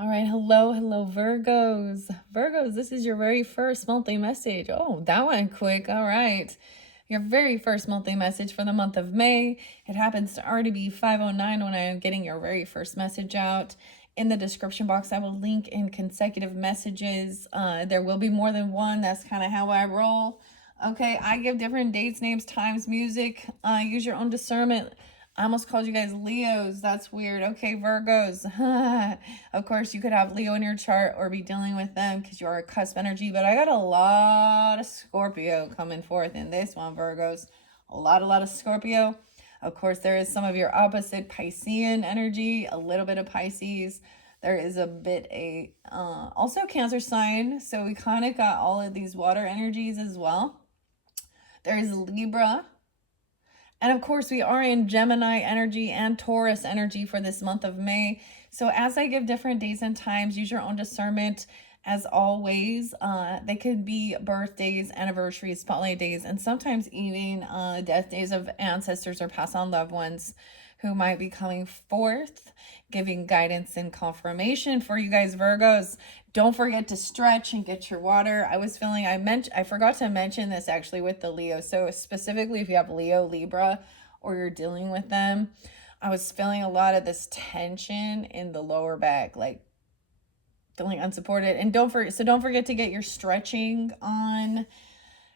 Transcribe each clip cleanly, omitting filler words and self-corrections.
All right, hello, Virgos. Virgos, this is your very first monthly message. Oh, that went quick. All right. Your very first monthly message for the month of May. It happens to already be 5:09 when I am getting your very first message out. In the description box, I will link in consecutive messages. There will be more than one. That's kind of how I roll. Okay, I give different dates, names, times, music. Use your own discernment. I almost called you guys Leos. That's weird. Okay, Virgos. Of course, you could have Leo in your chart or be dealing with them because you are a cusp energy. But I got a lot of Scorpio coming forth in this one, Virgos. A lot of Scorpio. Of course, there is some of your opposite Piscean energy, a little bit of Pisces. There is a bit also Cancer sign. So we kind of got all of these water energies as well. There is Libra. And of course, we are in Gemini energy and Taurus energy for this month of May. So as I give different days and times, use your own discernment. As always, they could be birthdays, anniversaries, spotlight days, and sometimes even death days of ancestors or pass on loved ones who might be coming forth, giving guidance and confirmation for you guys, Virgos. Don't forget to stretch and get your water. I forgot to mention this actually with the Leo. So specifically if you have Leo, Libra, or you're dealing with them, I was feeling a lot of this tension in the lower back, like feeling unsupported. And don't forget to get your stretching on.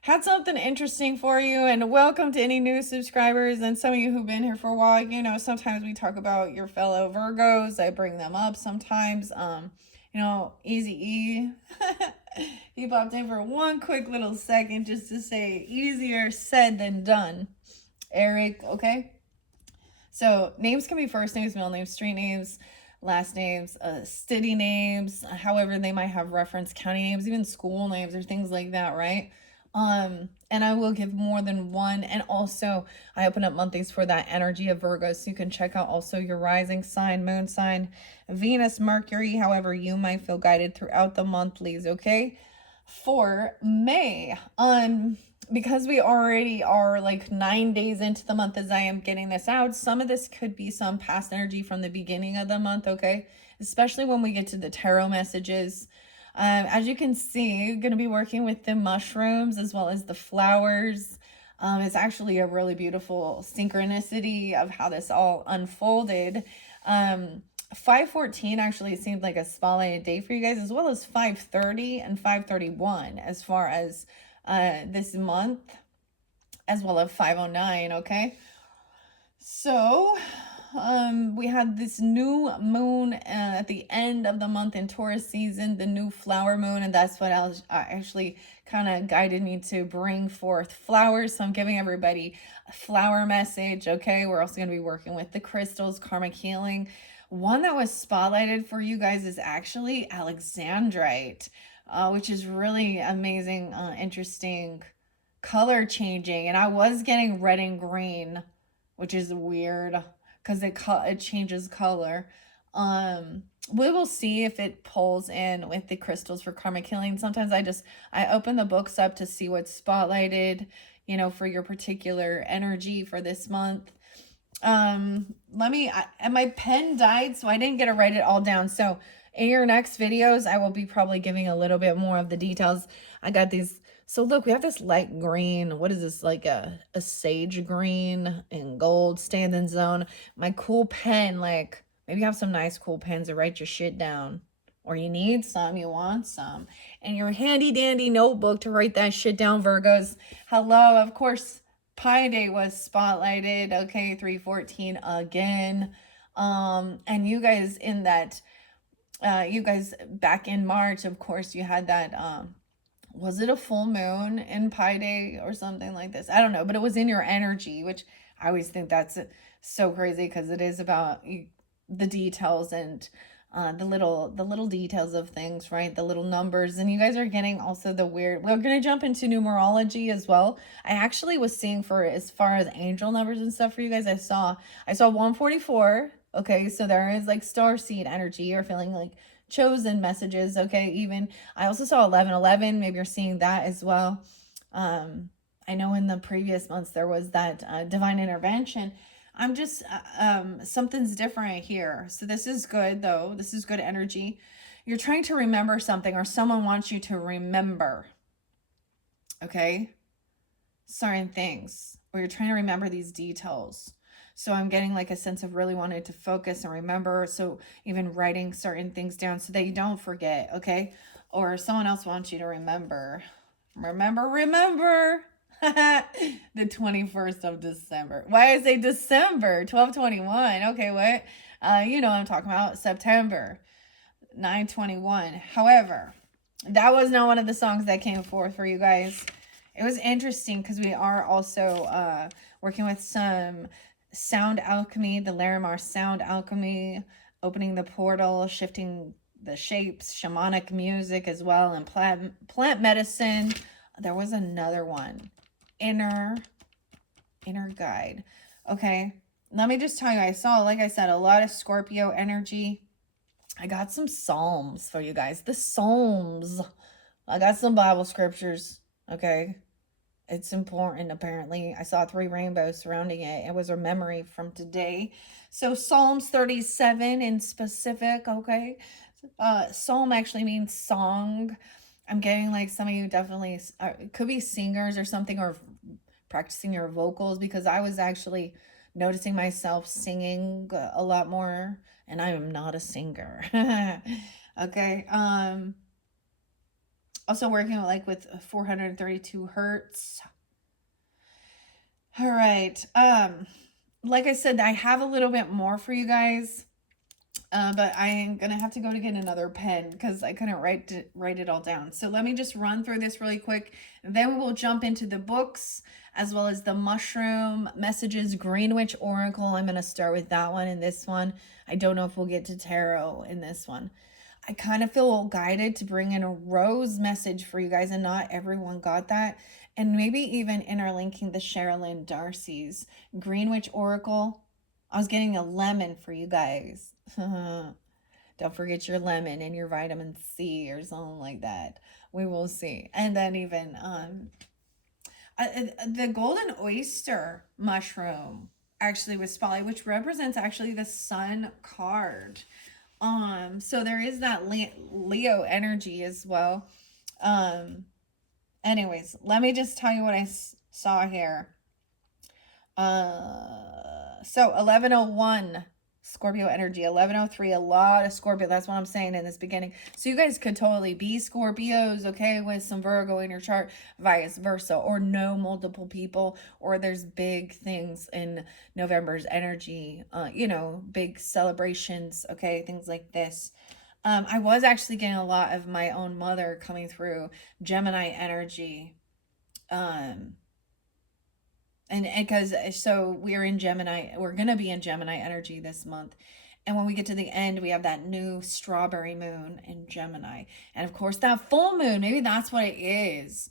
Had something interesting for you, and welcome to any new subscribers and some of you who've been here for a while. You know, sometimes we talk about your fellow Virgos. I bring them up sometimes. Easy E. He popped in for one quick little second just to say easier said than done. Eric, okay? So names can be first names, middle names, street names, last names, city names, however they might have reference, county names, even school names or things like that, right? And I will give more than one. And also I open up monthlies for that energy of Virgo. So you can check out also your rising sign, moon sign, Venus, Mercury, however you might feel guided throughout the monthlies. Okay. For May, because we already are like 9 days into the month as I am getting this out, some of this could be some past energy from the beginning of the month. Okay. Especially when we get to the tarot messages. As you can see, I'm going to be working with the mushrooms as well as the flowers. It's actually a really beautiful synchronicity of how this all unfolded. 5:14 actually seemed like a spotlight day for you guys, as well as 5:30 and 5:31 as far as this month, as well as 5:09. Okay. So we had this new moon at the end of the month in Taurus season, the new flower moon, and that's what actually kind of guided me to bring forth flowers. So I'm giving everybody a flower message. Okay, we're also going to be working with the crystals, karmic healing. One that was spotlighted for you guys is actually Alexandrite, which is really amazing, interesting color changing. And I was getting red and green, which is weird because it changes color. We will see if it pulls in with the crystals for karmic healing. Sometimes I open the books up to see what's spotlighted, for your particular energy for this month. And my pen died, so I didn't get to write it all down. So in your next videos, I will be probably giving a little bit more of the details. I got these. So look, we have this light green. What is this? Like a sage green and gold standing zone. My cool pen, like maybe you have some nice cool pens to write your shit down. Or you need some, you want some. And your handy dandy notebook to write that shit down, Virgos. Hello, of course, Pi Day was spotlighted. Okay, 314 again. And you guys you guys back in March, of course, you had that, was it a full moon in Pi Day or something like this? I don't know, but it was in your energy, which I always think that's so crazy because it is about the details and the little details of things, right? The little numbers. And you guys are getting also we're going to jump into numerology as well. I actually was seeing for as far as angel numbers and stuff for you guys. I saw 144. Okay, so there is like star seed energy or feeling like chosen messages. Okay, even I also saw 1111. Maybe you're seeing that as well. I know in the previous months there was that divine intervention. I'm just something's different here. So this is good though. This is good energy. You're trying to remember something, or someone wants you to remember. Okay? Certain things, or you're trying to remember these details. So I'm getting like a sense of really wanting to focus and remember. So even writing certain things down so that you don't forget, okay? Or someone else wants you to remember. Remember. The 21st of December. Why I say December? 12/21. Okay, what? You know what I'm talking about. September 9/21. However, that was not one of the songs that came forth for you guys. It was interesting because we are also working with some sound alchemy, the Larimar sound alchemy, opening the portal, shifting the shapes, shamanic music as well, and plant medicine. There was another one, inner guide. Okay, let me just tell you, I saw, like I said, a lot of Scorpio energy. I got some Psalms for you guys. The Psalms. I got some Bible scriptures. Okay. It's important, apparently. I saw 3 rainbows surrounding it. It was a memory from today. So Psalms 37 in specific, okay? Psalm actually means song. I'm getting like some of you definitely could be singers or something, or practicing your vocals, because I was actually noticing myself singing a lot more, and I am not a singer. Okay. Also working like with 432 hertz. All right. Like I said, I have a little bit more for you guys. But I am gonna have to go to get another pen because I couldn't write it all down. So let me just run through this really quick. Then we will jump into the books as well as the mushroom messages, Greenwich Oracle. I'm gonna start with that one and this one. I don't know if we'll get to tarot in this one. I kind of feel guided to bring in a rose message for you guys, and not everyone got that. And maybe even interlinking the Sherilyn Darcy's Greenwich Oracle. I was getting a lemon for you guys. Don't forget your lemon and your vitamin C or something like that. We will see. And then even the golden oyster mushroom actually was spotlight, which represents actually the sun card. So there is that Leo energy as well. Anyways, let me just tell you what I saw here. So 1101 Scorpio energy, 1103, a lot of Scorpio. That's what I'm saying in this beginning. So you guys could totally be Scorpios, okay, with some Virgo in your chart, vice versa, or know multiple people, or there's big things in November's energy, you know, big celebrations, okay, things like this. I was actually getting a lot of my own mother coming through, Gemini energy. And because so we're in Gemini, we're gonna be in Gemini energy this month. And when we get to the end, we have that new strawberry moon in Gemini. And of course, that full moon, maybe that's what it is.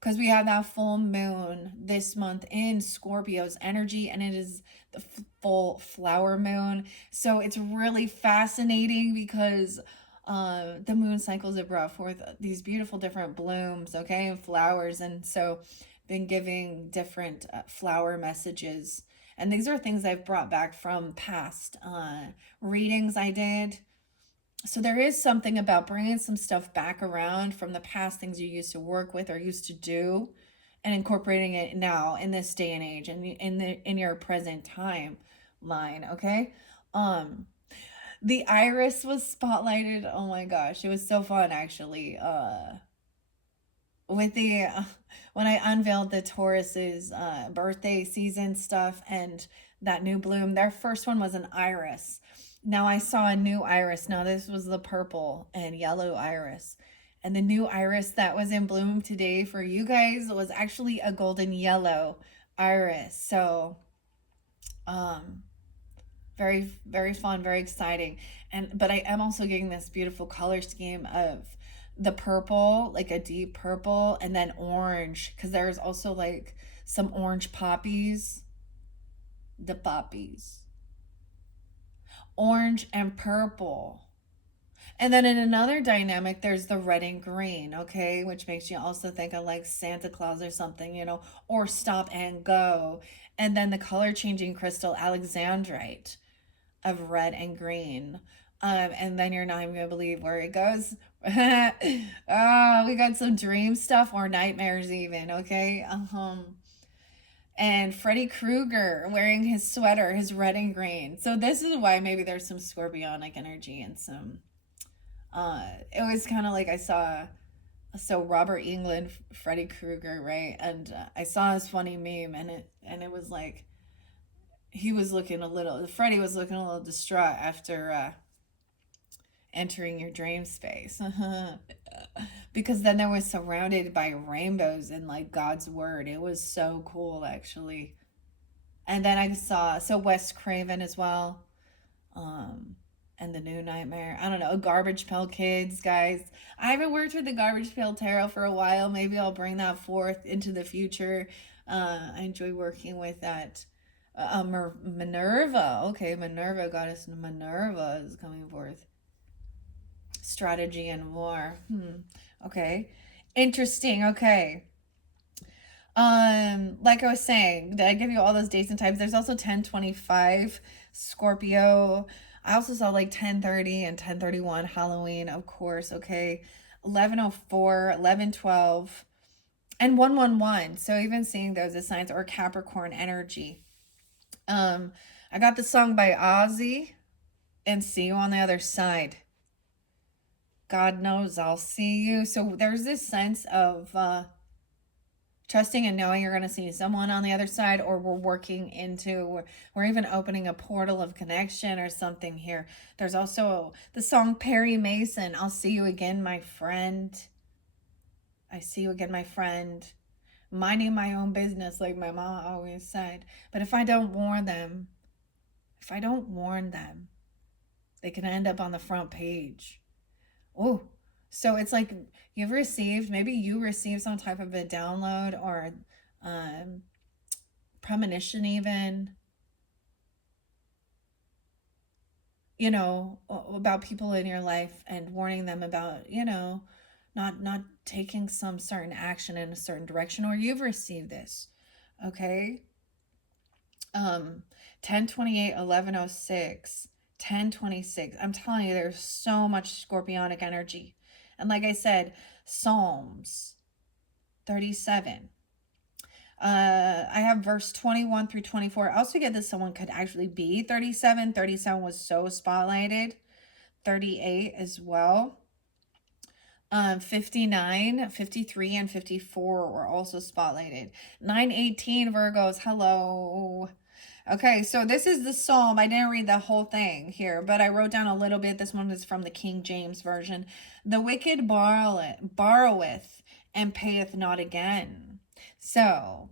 Because we have that full moon this month in Scorpio's energy, and it is the full flower moon. So it's really fascinating because the moon cycles have brought forth these beautiful different blooms, okay, and flowers. And so been giving different flower messages, and these are things I've brought back from past readings I did. So there is something about bringing some stuff back around from the past, things you used to work with or used to do, and incorporating it now in this day and age and in your present timeline. Okay. The iris was spotlighted. Oh my gosh, it was so fun actually. With the when I unveiled the Taurus's birthday season stuff and that new bloom, their first one was an iris. Now I saw a new iris. Now this was the purple and yellow iris. And the new iris that was in bloom today for you guys was actually a golden yellow iris. So very, very fun, very exciting. But I am also getting this beautiful color scheme of the purple, like a deep purple, and then orange, because there's also like some orange poppies. The poppies. Orange and purple. And then in another dynamic, there's the red and green, okay, which makes you also think of like Santa Claus or something, you know, or Stop and Go. And then the color changing crystal alexandrite of red and green. And then you're not even gonna believe where it goes. Oh, we got some dream stuff or nightmares even, okay? And Freddy Krueger wearing his sweater, his red and green. So this is why maybe there's some scorpionic energy and some it was kind of like I saw so Robert England, Freddy Krueger, right? And I saw his funny meme and it was like he was looking a little Freddy was looking a little distraught after entering your dream space. Because then there was surrounded by rainbows and like God's word. It was so cool actually. And then I saw so Wes Craven as well. Um and the new nightmare. I don't know, Garbage Pail Kids, guys. I haven't worked with the Garbage Pail Tarot for a while. Maybe I'll bring that forth into the future. I enjoy working with that. Minerva. Okay, Minerva, goddess Minerva is coming forth. Strategy and more. Okay. Interesting. Okay. Like I was saying, did I give you all those dates and times? There's also 10:25 Scorpio. I also saw like 10:30 and 10:31 Halloween, of course, okay. 11:04, 11:12, and 111. So even seeing those as signs or Capricorn energy. I got the song by Ozzy and See You on the Other Side. God knows I'll see you. So there's this sense of trusting and knowing you're going to see someone on the other side, or we're working into, we're even opening a portal of connection or something here. There's also the song Perry Mason, I'll see you again, my friend. I see you again, my friend. Minding my own business, like my mom always said. But if I don't warn them, they can end up on the front page. Oh, so it's like maybe you received some type of a download or premonition even, about people in your life and warning them about, not taking some certain action in a certain direction, or you've received this. Okay. 10:28, 11:06. 10:26. I'm telling you, there's so much scorpionic energy. And like I said, Psalms 37. I have verse 21 through 24. I also get that someone could actually be 37. 37 was so spotlighted. 38 as well. 59, 53, and 54 were also spotlighted. 9:18 Virgos, hello. Okay, so this is the psalm. I didn't read the whole thing here, but I wrote down a little bit. This one is from the King James Version. The wicked borroweth and payeth not again. So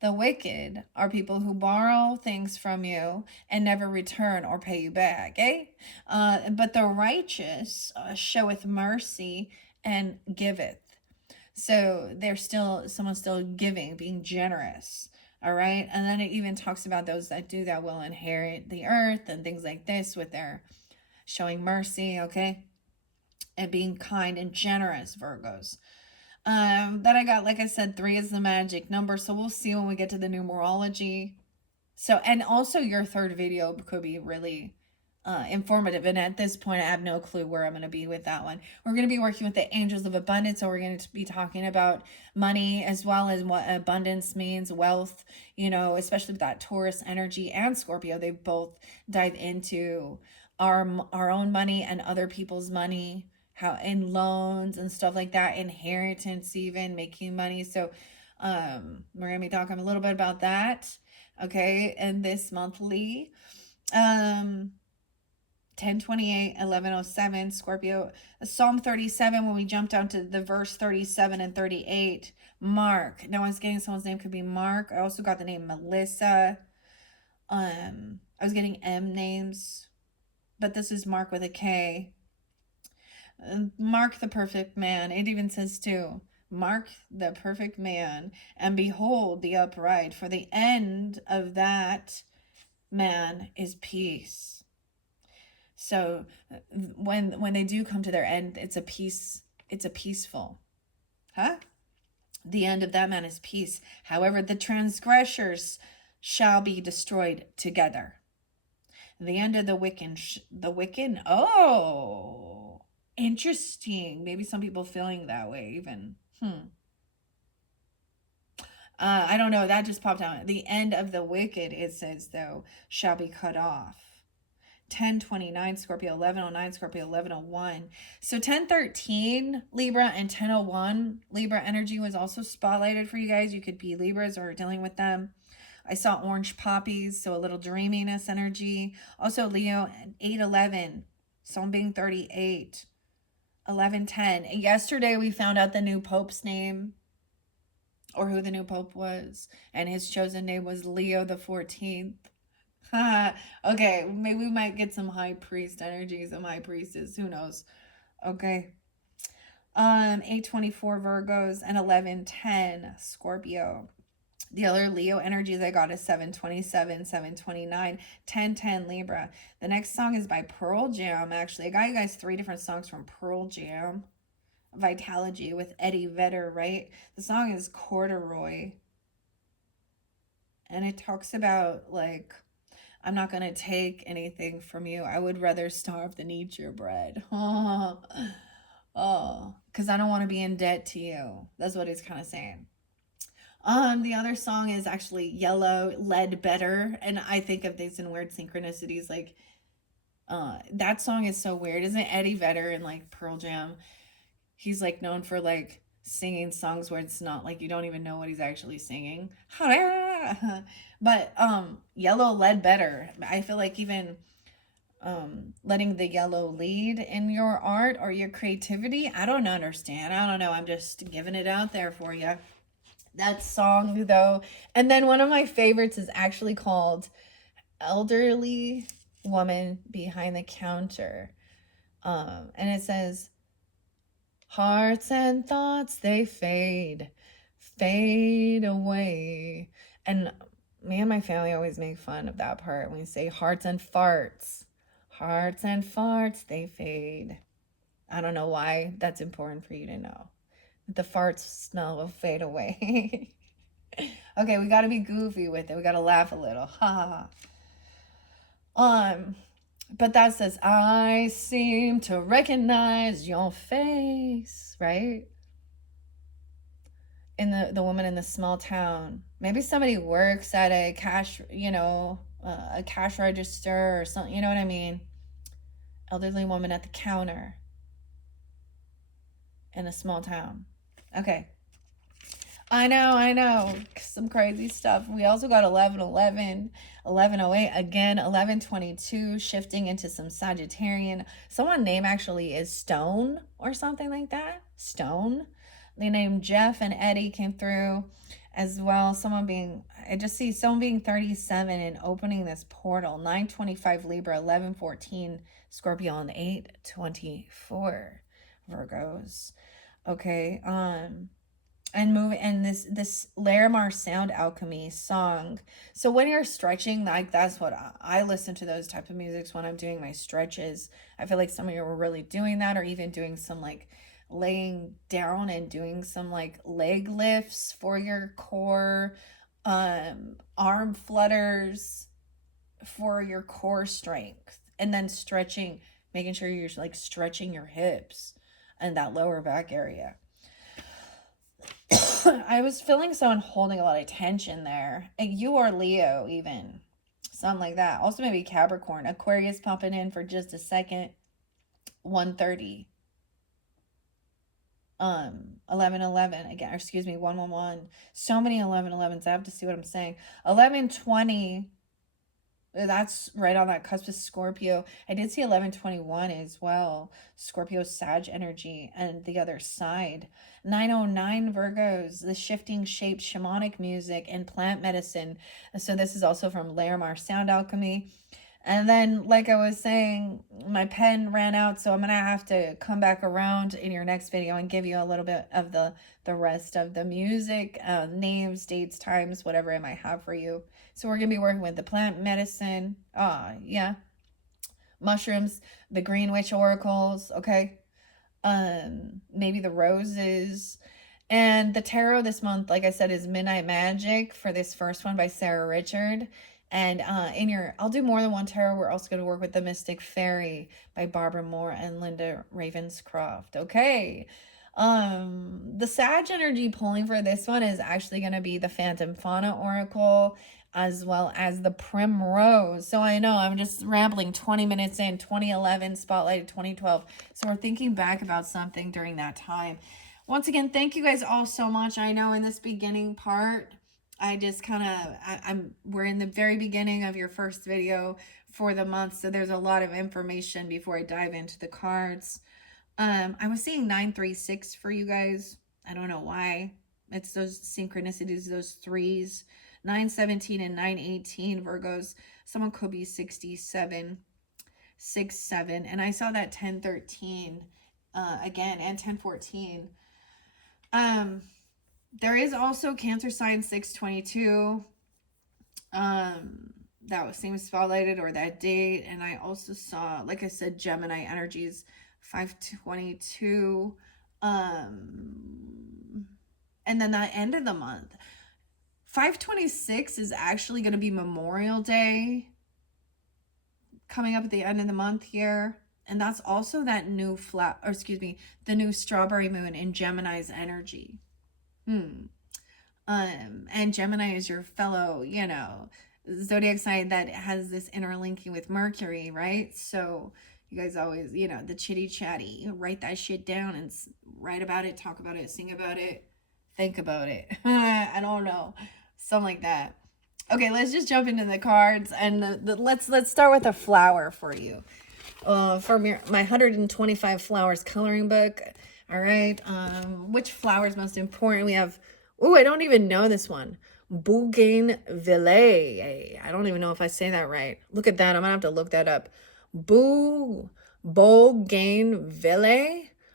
the wicked are people who borrow things from you and never return or pay you back, eh? But the righteous showeth mercy and giveth. So someone's still giving, being generous. All right. And then it even talks about those that do that will inherit the earth and things like this with their showing mercy. Okay. And being kind and generous, Virgos. Then I got, like I said, 3 is the magic number. So we'll see when we get to the numerology. So, and also your third video could be really informative. And at this point, I have no clue where I'm going to be with that one. We're going to be working with the angels of abundance. So we're going to be talking about money as well as what abundance means, wealth, especially with that Taurus energy and Scorpio. They both dive into our own money and other people's money, how in loans and stuff like that, inheritance, even making money. So we're going to be talking a little bit about that. Okay. And this monthly, 10:28, 11:07 Scorpio, Psalm 37, when we jump down to the verse 37 and 38, Mark. Now I was getting someone's name, could be Mark. I also got the name Melissa. I was getting M names, but this is Mark with a K. Mark the perfect man. It even says too, mark the perfect man and behold the upright, for the end of that man is peace. So when they do come to their end, it's a peaceful. The end of that man is peace. However, the transgressors shall be destroyed together. The end of the wicked. Oh, interesting. Maybe some people feeling that way even. I don't know. That just popped out. The end of the wicked, it says, though, shall be cut off. 1029 Scorpio, 1109 Scorpio, 1101. So 1013 Libra and 1001 Libra energy was also spotlighted for you guys. You could be Libras or dealing with them. I saw orange poppies, so a little dreaminess energy. Also Leo, 811, Sun being 38, 1110. Yesterday we found out the new Pope's name, or who the new Pope was, and his chosen name was Leo the 14th. Okay, maybe we might get some high priest energy, some high priestess, who knows. Okay. 824 Virgos and 1110 Scorpio. The other Leo energies I got is 727, 729, 1010 Libra. The next song is by Pearl Jam, actually. I got you guys 3 different songs from Pearl Jam. Vitalogy with Eddie Vedder, right? The song is Corduroy. And it talks about, like, I'm not going to take anything from you. I would rather starve than eat your bread. Oh, because I don't want to be in debt to you. That's what he's kind of saying. The other song is actually Yellow Lead Better, and I think of these in weird synchronicities. Like, that song is so weird. Isn't Eddie Vedder in like Pearl Jam? He's like known for like singing songs where it's not like you don't even know what he's actually singing. But Yellow Lead Better. I feel like even letting the yellow lead in your art or your creativity. I don't understand. I don't know. I'm just giving it out there for you. That song though. And then one of my favorites is actually called Elderly Woman Behind the Counter. And it says, hearts and thoughts, they fade away. And me and my family always make fun of that part when we say hearts and farts. Hearts and farts, they fade. I don't know why that's important for you to know. The farts smell will fade away. Okay, we gotta be goofy with it. We gotta laugh a little. Ha ha. But that says, I seem to recognize your face, right? In the woman in the small town. Maybe somebody works at a cash, a cash register or something, you know what I mean? Elderly woman at the counter in a small town. Okay. I know. Some crazy stuff. We also got 1111, 1108, again, 1122, shifting into some Sagittarian. Someone's name actually is Stone or something like that. Stone. The name Jeff and Eddie came through as well. I just see someone being 37 and opening this portal. 925 Libra, 1114 Scorpio, and 824 Virgos. Okay, and this Larimar Sound Alchemy song. So when you're stretching, like that's what I listen to, those type of musics when I'm doing my stretches. I feel like some of you are really doing that, or even doing some like laying down and doing some like leg lifts for your core, arm flutters for your core strength, and then stretching, making sure you're like stretching your hips and that lower back area. I was feeling someone holding a lot of tension there. And you are Leo, even. Something like that. Also, maybe Capricorn. Aquarius popping in for just a second. 130. 1111 again. Or excuse me, 111. So many 1111s. I have to see what I'm saying. 1120. That's right on that cusp of Scorpio. I did see 1121 as well. Scorpio Sag energy and the other side. 909 Virgos, the shifting shaped shamanic music and plant medicine. So this is also from Larimar Sound Alchemy. And then, like I was saying, my pen ran out, so I'm going to have to come back around in your next video and give you a little bit of the rest of the music, names, dates, times, whatever I might have for you. So we're going to be working with the plant medicine, mushrooms, the green witch oracles, okay? Maybe the roses, And the tarot this month, like I said, is Midnight Magic for this first one by Sarah Richard. And I'll do more than one tarot. We're also going to work with The Mystic Fairy by Barbara Moore and Linda Ravenscroft. Okay. The Sag energy pulling for this one is actually going to be the Phantom Fauna Oracle as well as the Primrose. So I know I'm just rambling 20 minutes in, 2011, spotlighted 2012. So we're thinking back about something during that time. Once again, thank you guys all so much. I know in this beginning part, I just kind of, we're in the very beginning of your first video for the month. So there's a lot of information before I dive into the cards. I was seeing 936 for you guys. I don't know why. It's those synchronicities, those threes. 917 and 918 Virgos. Someone could be 67, 67. And I saw that 1013 again and 1014. There is also Cancer sign 622. That was same spotlighted or that date. And I also saw, like I said, Gemini energies 522. And then that end of the month. 526 is actually going to be Memorial Day coming up at the end of the month here. And that's also that new the new strawberry moon in Gemini's energy. And Gemini is your fellow, zodiac sign that has this interlinking with Mercury, right? So you guys always, the chitty chatty, write that shit down and write about it, talk about it, sing about it, think about it. I don't know, something like that. Okay, let's just jump into the cards and let's start with a flower for you. From my 125 flowers coloring book. All right. Which flower is most important? We have, I don't even know this one. Bougainvillea. I don't even know if I say that right. Look at that. I'm gonna have to look that up. Bougainvillea.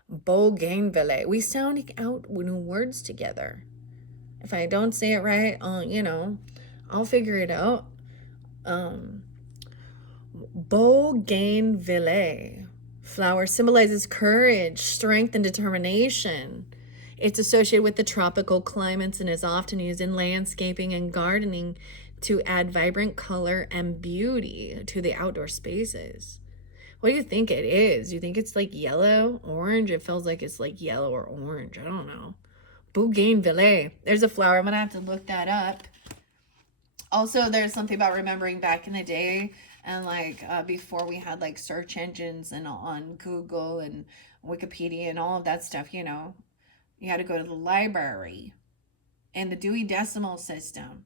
Bougainvillea. We sounding out new words together. If I don't say it right, I'll figure it out. Bougainvillea flower symbolizes courage, strength, and determination. It's associated with the tropical climates and is often used in landscaping and gardening to add vibrant color and beauty to the outdoor spaces. What do you think it is? You think it's like yellow, orange? It feels like it's like yellow or orange. I don't know. Bougainvillea. There's a flower. I'm going to have to look that up. Also, there's something about remembering back in the day and before we had search engines and on Google and Wikipedia and all of that stuff, you had to go to the library and the Dewey Decimal System.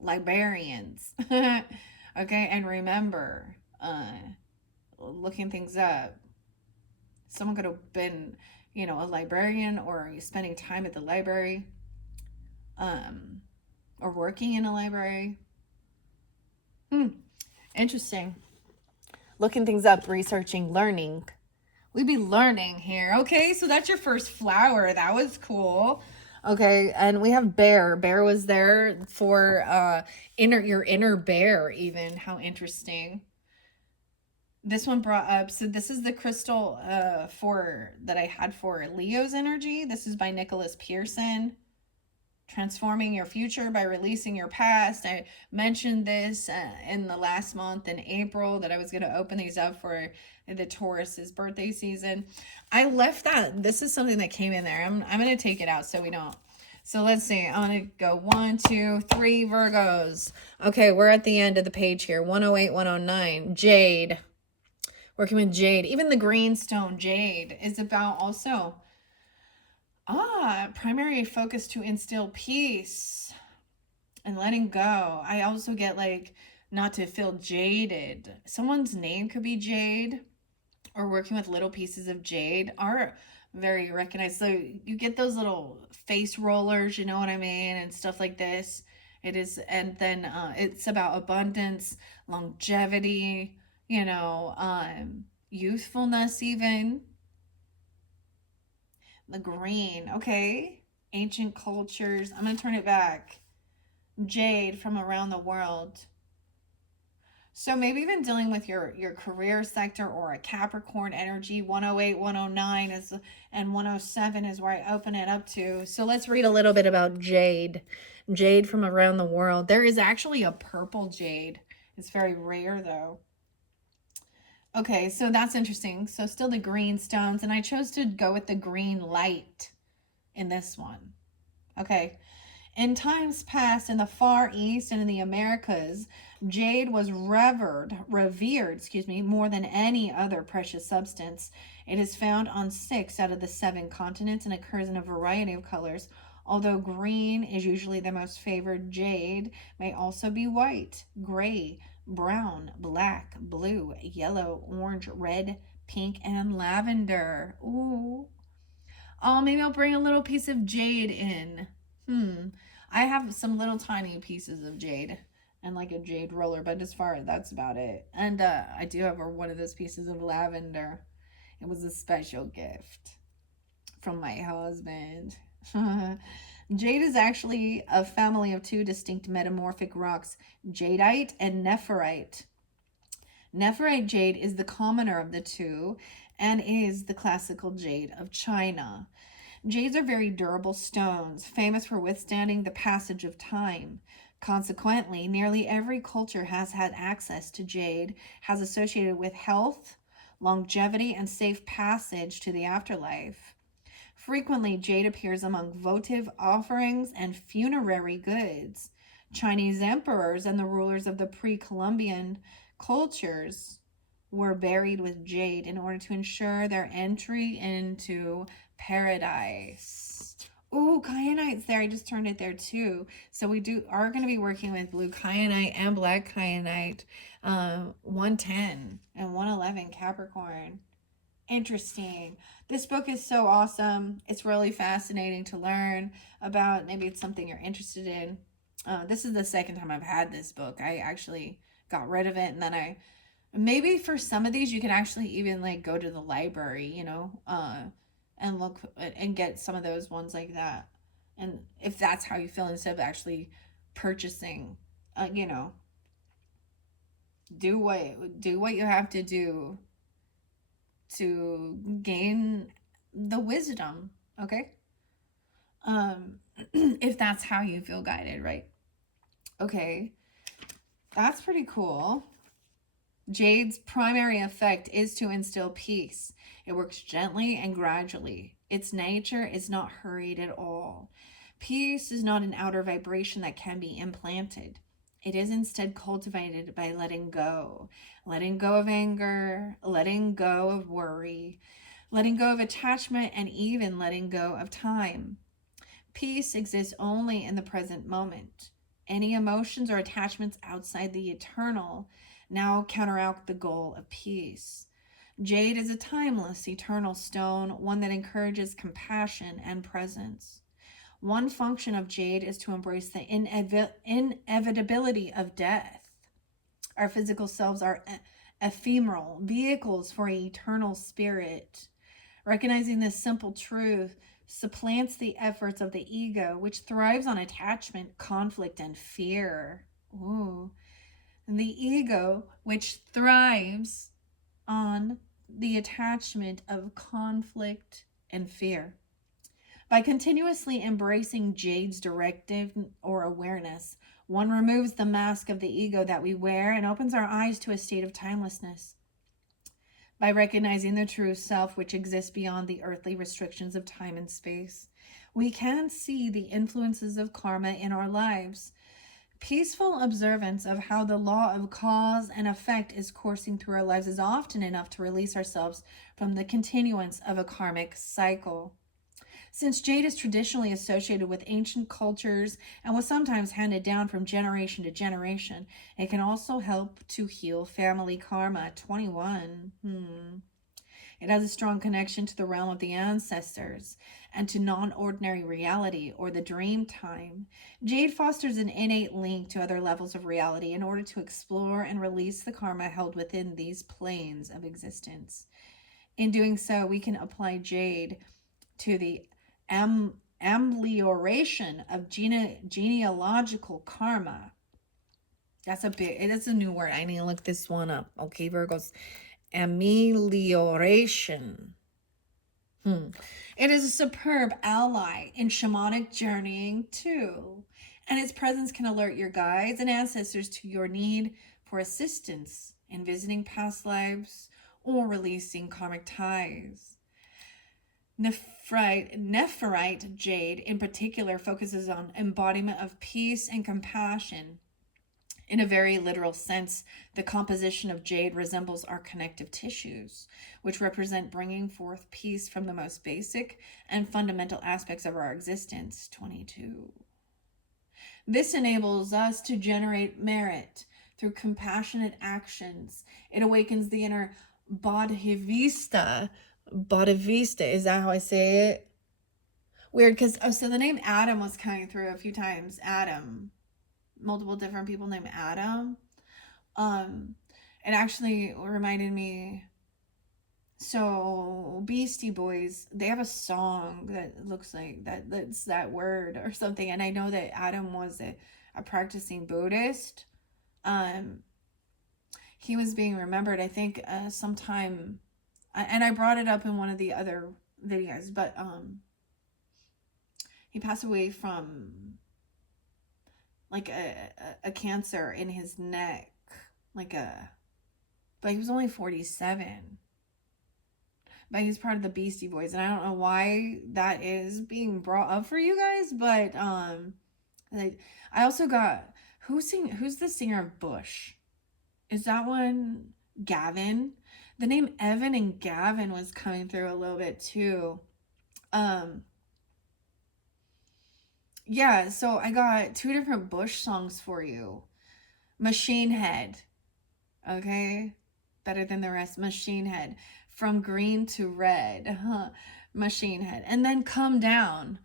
Librarians. Okay, and remember, looking things up. Someone could have been, a librarian or spending time at the library. Or working in a library. Interesting. Looking things up, researching, learning. We be learning here. Okay, so that's your first flower. That was cool. Okay, and we have bear. Bear was there for your inner bear even. How interesting. This one brought up, so this is the crystal that I had for Leo's energy. This is by Nicholas Pearson. Transforming your future by releasing your past. I mentioned this in the last month in April that I was going to open these up for the Taurus's birthday season. I left that. This is something that came in there. I'm going to take it out so we don't. So let's see. I'm going to go 1, 2, 3 Virgos. Okay, we're at the end of the page here. 108, 109. Jade. Working with jade. Even the greenstone jade is about also primary focus to instill peace and letting go. I also get not to feel jaded. Someone's name could be Jade, or working with little pieces of jade are very recognized. So you get those little face rollers, you know what I mean, and stuff like this. It is, and then it's about abundance, longevity, youthfulness even. The green, okay. Ancient cultures. I'm going to turn it back. Jade from around the world. So maybe even dealing with your career sector or a Capricorn energy. 108, 109 is, and 107 is where I open it up to. So let's read a little bit about jade. Jade from around the world. There is actually a purple jade. It's very rare though. Okay, so that's interesting. So still the green stones, and I chose to go with the green light in this one. Okay. In times past, in the Far East and in the Americas, jade was revered, more than any other precious substance. It is found on 6 out of the 7 continents and occurs in a variety of colors. Although green is usually the most favored, jade may also be white, gray, brown, black, blue, yellow, orange, red, pink, and lavender. Ooh. Oh, maybe I'll bring a little piece of jade in. I have some little tiny pieces of jade and like a jade roller, but as far as that's about it. And I do have one of those pieces of lavender. It was a special gift from my husband. Jade is actually a family of 2 distinct metamorphic rocks, jadeite and nephrite. Nephrite jade is the commoner of the two and is the classical jade of China. Jades are very durable stones, famous for withstanding the passage of time. Consequently, nearly every culture has had access to jade, has associated with health, longevity, and safe passage to the afterlife. Frequently, jade appears among votive offerings and funerary goods. Chinese emperors and the rulers of the pre Columbian cultures were buried with jade in order to ensure their entry into paradise. Ooh, kyanite's there. I just turned it there too. So we are going to be working with blue kyanite and black kyanite, 110 and 111 Capricorn. Interesting. This book is so awesome. It's really fascinating to learn about. Maybe it's something you're interested in. This is the second time I've had this book. I actually got rid of it, and then maybe for some of these you can actually even like go to the library, and look and get some of those ones like that. And if that's how you feel, instead of actually purchasing, uh, you know, do what you have to do to gain the wisdom, okay? If that's how you feel guided, right? Okay. That's pretty cool. Jade's primary effect is to instill peace. It works gently and gradually. Its nature is not hurried at all. Peace is not an outer vibration that can be implanted. It is instead cultivated by letting go of anger, letting go of worry, letting go of attachment, and even letting go of time. Peace exists only in the present moment. Any emotions or attachments outside the eternal now counteract the goal of peace. Jade is a timeless, eternal stone, one that encourages compassion and presence. One function of jade is to embrace the inevitability of death. Our physical selves are ephemeral, vehicles for an eternal spirit. Recognizing this simple truth supplants the efforts of the ego, which thrives on attachment, conflict, and fear. Ooh. And the ego, which thrives on the attachment of conflict and fear. By continuously embracing Jade's directive or awareness, one removes the mask of the ego that we wear and opens our eyes to a state of timelessness. By recognizing the true self which exists beyond the earthly restrictions of time and space, we can see the influences of karma in our lives. Peaceful observance of how the law of cause and effect is coursing through our lives is often enough to release ourselves from the continuance of a karmic cycle. Since jade is traditionally associated with ancient cultures and was sometimes handed down from generation to generation, it can also help to heal family karma. 21. It has a strong connection to the realm of the ancestors and to non-ordinary reality or the dream time. Jade fosters an innate link to other levels of reality in order to explore and release the karma held within these planes of existence. In doing so, we can apply jade to the amelioration of genealogical karma. It is a new word. I need to look this one up. Okay, Virgos. Amelioration. It is a superb ally in shamanic journeying too, and its presence can alert your guides and ancestors to your need for assistance in visiting past lives or releasing karmic ties. Nephrite jade in particular focuses on embodiment of peace and compassion. In a very literal sense, the composition of jade resembles our connective tissues, which represent bringing forth peace from the most basic and fundamental aspects of our existence. 22. This enables us to generate merit through compassionate actions. It awakens the inner bodhivista. Bodhivista, is that how I say it? Weird, because so the name Adam was coming through a few times. Adam. Multiple different people named Adam. It actually reminded me. So Beastie Boys, they have a song that looks like that's that word or something, and I know that Adam was a practicing Buddhist. Um, he was being remembered, I think, sometime, and I brought it up in one of the other videos, but he passed away from like a cancer in his neck, but he was only 47. But he's part of the Beastie Boys, and I don't know why that is being brought up for you guys, but I also got who's the singer of Bush? Is that one Gavin? The name Evan and Gavin was coming through a little bit too. Yeah, so I got 2 different Bush songs for you. Machine Head. Okay? Better than the rest. Machine Head. From green to red. Machine Head. And then Come Down.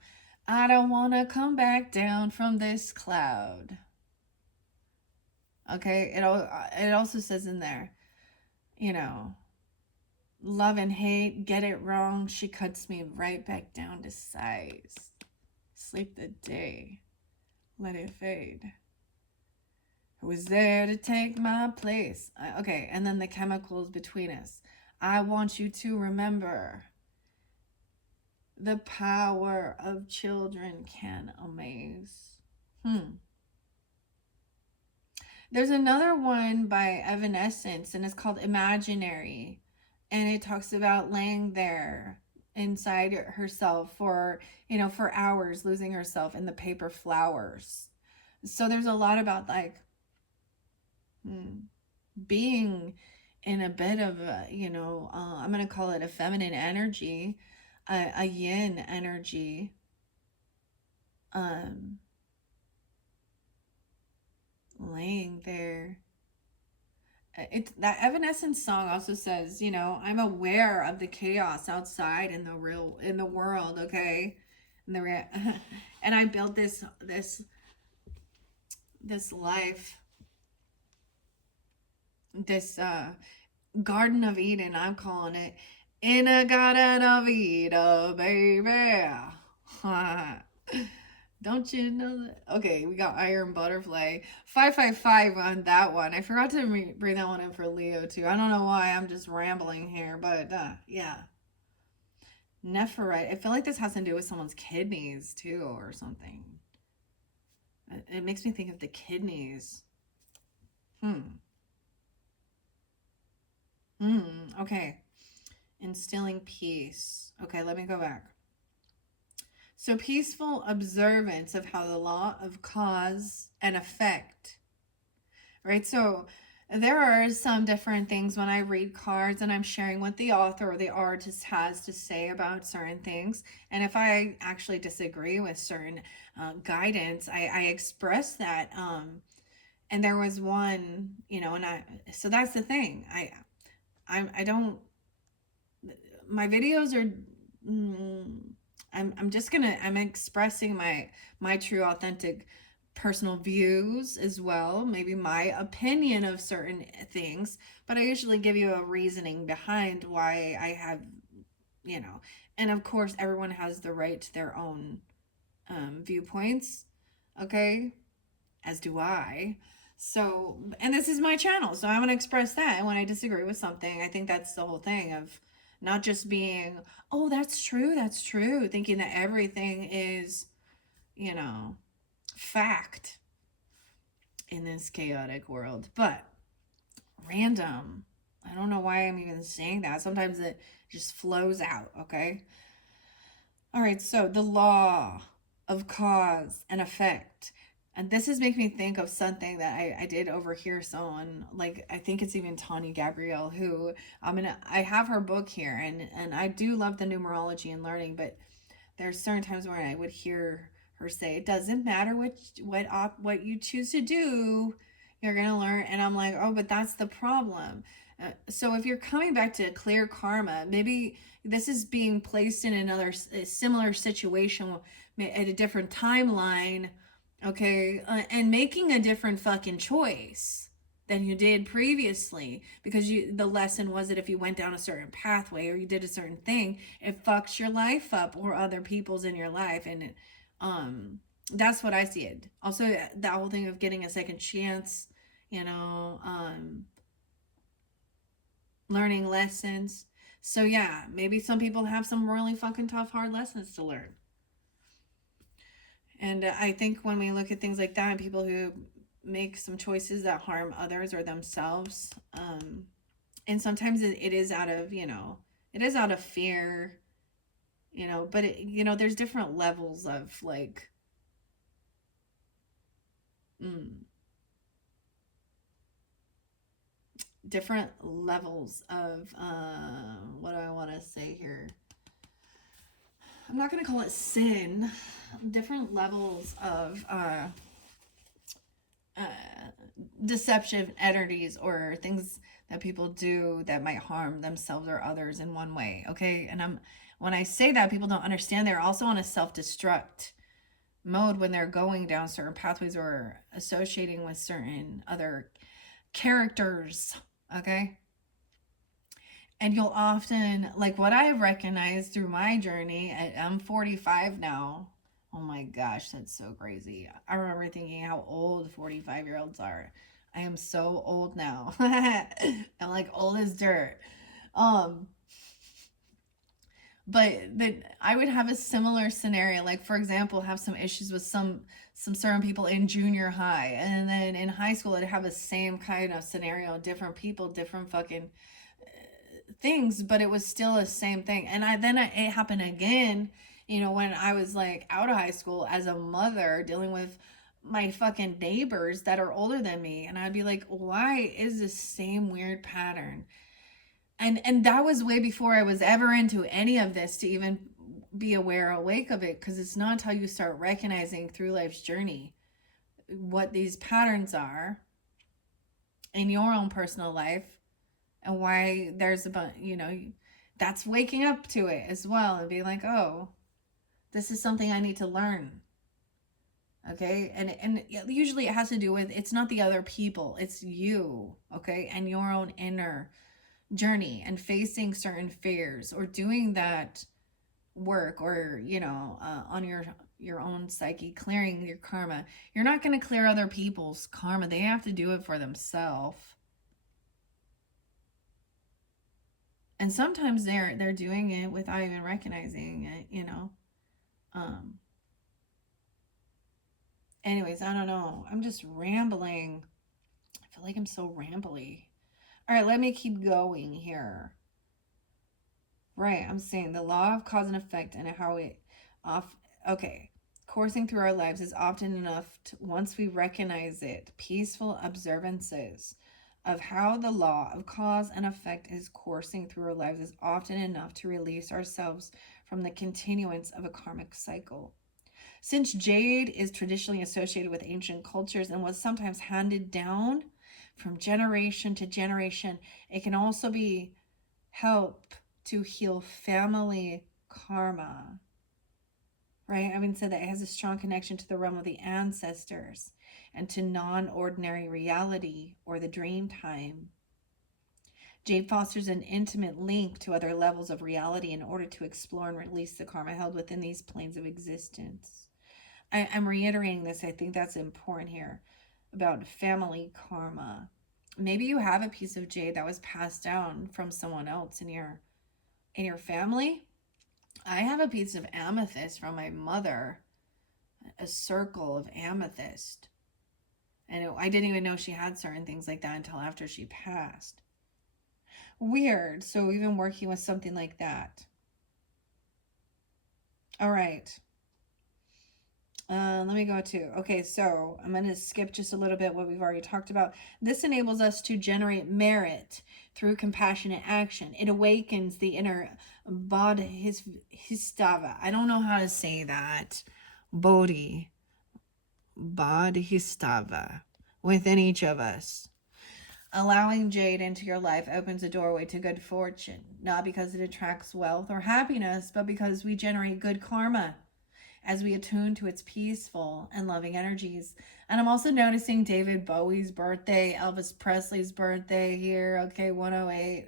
I don't want to come back down from this cloud. Okay? It also says in there, you know, love and hate, get it wrong. She cuts me right back down to size. Sleep the day. Let it fade. Who was there to take my place? Okay, and then the chemicals between us. I want you to remember the power of children can amaze. There's another one by Evanescence, and it's called Imaginary. And it talks about laying there inside herself for hours, losing herself in the paper flowers. So there's a lot about like being in a bit of I'm going to call it a feminine energy, a yin energy. Laying there. That Evanescence song also says, I'm aware of the chaos outside in the world, okay? And I built this life, this Garden of Eden, I'm calling it. In a Garden of Eden, baby. Don't you know that? Okay, we got Iron Butterfly. 555 on that one. I forgot to bring that one in for Leo too. I don't know why. I'm just rambling here, but yeah. Nephrite. I feel like this has to do with someone's kidneys too or something. It makes me think of the kidneys. Okay. Instilling peace. Okay, let me go back. So peaceful observance of how the law of cause and effect, right? So there are some different things when I read cards and I'm sharing what the author or the artist has to say about certain things. And if I actually disagree with certain guidance, I express that. And there was one, so that's the thing. I don't, my videos are, I'm expressing my true authentic personal views as well, maybe my opinion of certain things, but I usually give you a reasoning behind why I have, and of course everyone has the right to their own viewpoints, okay, as do I. So, and this is my channel, so I want to express that. And when I disagree with something, I think that's the whole thing of not just being, oh, that's true, thinking that everything is, you know, fact in this chaotic world. But random. I don't know why I'm even saying that. Sometimes it just flows out, okay? All right, so the law of cause and effect. And this is making me think of something that I did overhear someone, like I think it's even Tanya Gabrielle, who I have her book here, and I do love the numerology and learning, but there's certain times where I would hear her say, "It doesn't matter what you choose to do, you're gonna learn." And I'm like, "Oh, but that's the problem." So if you're coming back to clear karma, maybe this is being placed in another similar situation at a different timeline, okay, and making a different fucking choice than you did previously, because the lesson was that if you went down a certain pathway or you did a certain thing, it fucks your life up or other people's in your life. And that's what I see it. Also, the whole thing of getting a second chance, you know, learning lessons. So yeah, maybe some people have some really fucking tough hard lessons to learn. And I think when we look at things like that, people who make some choices that harm others or themselves, and sometimes it is out of, it is out of fear, but there's different levels of like, mm, different levels of, what do I want to say here? I'm not going to call it sin, different levels of, uh, deceptive entities or things that people do that might harm themselves or others in one way. Okay. And when I say that, people don't understand they're also on a self-destruct mode when they're going down certain pathways or associating with certain other characters. Okay. And you'll often, like what I've recognized through my journey, I'm 45 now. Oh my gosh, that's so crazy. I remember thinking how old 45-year-olds are. I am so old now. I'm like old as dirt. Um, but then I would have a similar scenario. Like for example, have some issues with some certain people in junior high, and then in high school I'd have the same kind of scenario, different people, different fucking things, but it was still the same thing. And it happened again, when I was like out of high school as a mother dealing with my fucking neighbors that are older than me, and I'd be like, why is this same weird pattern? And that was way before I was ever into any of this to even be aware awake of it, because it's not until you start recognizing through life's journey what these patterns are in your own personal life, and why there's that's waking up to it as well and being like, oh, this is something I need to learn. Okay. And usually it has to do with, it's not the other people, it's you. Okay. And your own inner journey and facing certain fears or doing that work, or on your own psyche, clearing your karma. You're not going to clear other people's karma. They have to do it for themselves. And sometimes they're doing it without even recognizing it. um Anyways, I don't know, I'm just rambling. I feel like I'm so rambly. All right, let me keep going here. Right, I'm saying the law of cause and effect and how it off okay, coursing through our lives is often enough to, once we recognize it, peaceful observances of how the law of cause and effect is coursing through our lives is often enough to release ourselves from the continuance of a karmic cycle. Since jade is traditionally associated with ancient cultures and was sometimes handed down from generation to generation, it can also be help to heal family karma. Right? I've been said that it has a strong connection to the realm of the ancestors and to non-ordinary reality or the dream time. Jade fosters an intimate link to other levels of reality in order to explore and release the karma held within these planes of existence. I'm reiterating this. I think that's important here. about family karma. Maybe you have a piece of jade that was passed down from someone else in your family. I have a piece of amethyst from my mother, a circle of amethyst. And I didn't even know she had certain things like that until after she passed. Weird. So even working with something like that. All right. Let me go to, okay, so I'm going to skip just a little bit what we've already talked about. This enables us to generate merit through compassionate action. It awakens the inner bodhistava. I don't know how to say that. Bodhistava within each of us. Allowing jade into your life opens a doorway to good fortune, not because it attracts wealth or happiness, but because we generate good karma as we attune to its peaceful and loving energies. And I'm also noticing David Bowie's birthday, Elvis Presley's birthday here. Okay, 108.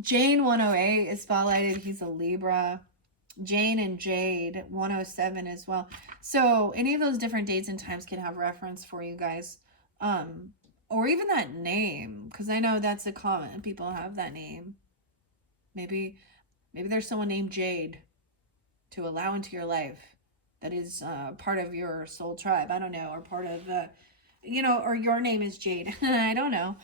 Jane 108 is spotlighted. He's a Libra. Jane and Jade 107 as well. So any of those different dates and times can have reference for you guys. Or even that name, because I know that's a common. People have that name. Maybe there's someone named Jade to allow into your life that is part of your soul tribe. I don't know, or part of the, or your name is Jade. I don't know.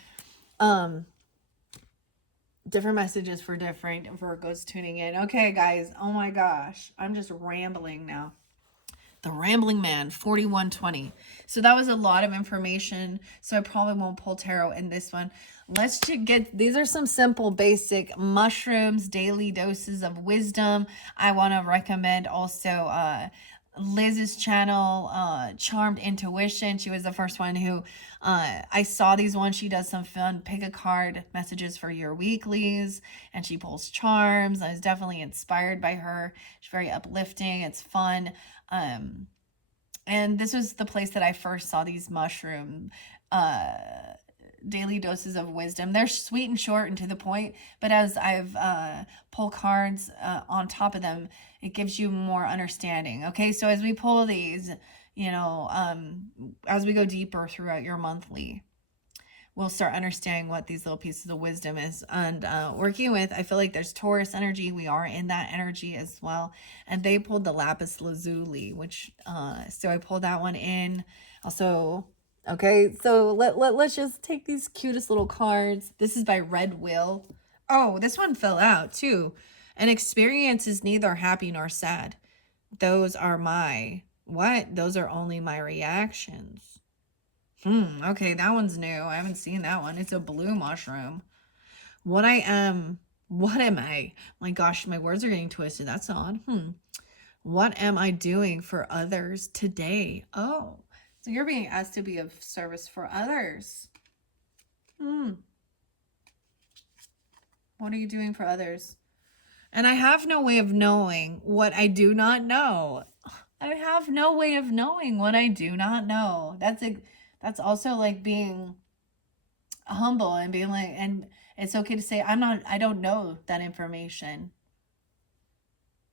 Different messages for different Virgos tuning in. Okay, guys. Oh my gosh, I'm just rambling now. The Rambling Man, 4120. So that was a lot of information. So I probably won't pull tarot in this one. Let's just get, these are some simple, basic mushrooms, daily doses of wisdom. I want to recommend also Liz's channel, Charmed Intuition. She was the first one who I saw these ones. She does some fun pick a card messages for your weeklies, and she pulls charms. I was definitely inspired by her. She's very uplifting. It's fun. And this was the place that I first saw these mushroom daily doses of wisdom. They're sweet and short and to the point, but as I've pulled cards on top of them, it gives you more understanding. Okay, so as we pull these, as we go deeper throughout your monthly, we'll start understanding what these little pieces of wisdom is. And working with, I feel like there's Taurus energy. We are in that energy as well. And they pulled the lapis lazuli, which, so I pulled that one in. Also, okay, so let's just take these cutest little cards. This is by Red Will. Oh, this one fell out too. An experience is neither happy nor sad. Those are what? Those are only my reactions. Okay, that one's new. I haven't seen that one. It's a blue mushroom. What am I? My gosh, my words are getting twisted. That's odd. What am I doing for others today? Oh, so you're being asked to be of service for others. What are you doing for others? And I have no way of knowing what I do not know. I have no way of knowing what I do not know. That's also like being humble and being like, and it's okay to say, I don't know that information.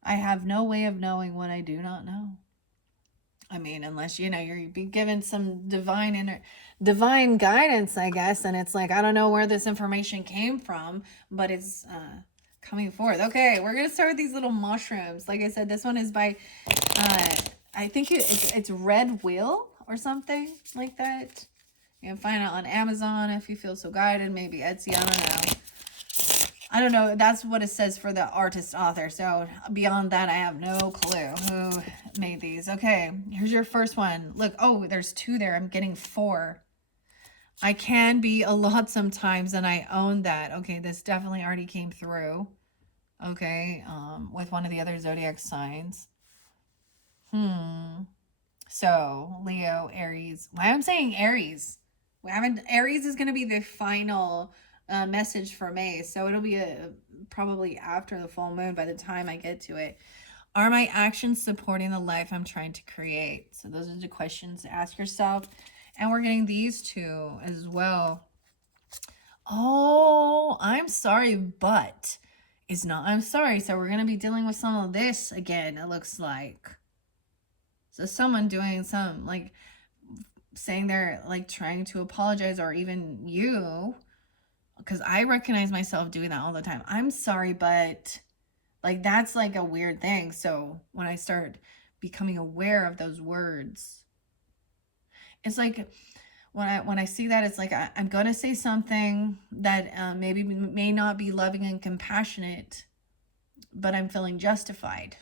I have no way of knowing what I do not know. I mean, unless, you're be given some divine guidance, I guess. And it's like, I don't know where this information came from, but it's coming forth. Okay, we're going to start with these little mushrooms. Like I said, this one is by, I think it's Red Will or something like that. You can find it on Amazon if you feel so guided, maybe Etsy, I don't know. That's what it says for the artist author. So beyond that, I have no clue who made these. Okay, here's your first one. Look, oh, there's two there. I'm getting 4. I can be a lot sometimes, and I own that. Okay, this definitely already came through. Okay, with one of the other zodiac signs. So Leo, Aries. Why I'm saying Aries? Aries is going to be the final message for May, so it'll be probably after the full moon by the time I get to it. Are my actions supporting the life I'm trying to create? So those are the questions to ask yourself. And we're getting these two as well. Oh, I'm sorry, but it's not. I'm sorry. So we're going to be dealing with some of this again, it looks like. So someone doing some, like, saying they're like trying to apologize, or even you, because I recognize myself doing that all the time. I'm sorry, but like that's like a weird thing. So when I start becoming aware of those words, it's like when I see that, it's like I'm gonna say something that maybe may not be loving and compassionate, but I'm feeling justified.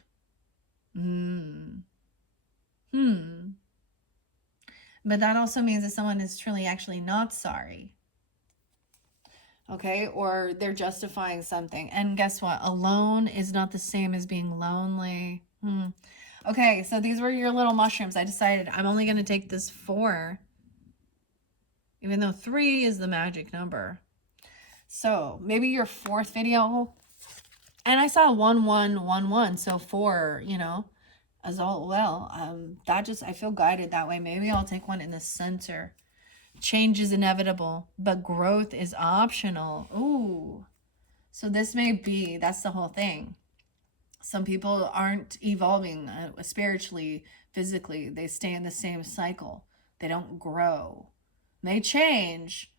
Hmm. Hmm. But that also means that someone is truly actually not sorry. Okay, or they're justifying something. And guess what? Alone is not the same as being lonely. Okay, so these were your little mushrooms. I decided I'm only going to take this 4, even though 3 is the magic number. So maybe your 4th video, and I saw 1111, so 4, as all well. That just, I feel guided that way. Maybe I'll take one in the center. Change is inevitable, but growth is optional. Ooh. So this may be, that's the whole thing. Some people aren't evolving spiritually, physically. They stay in the same cycle. They don't grow. They change.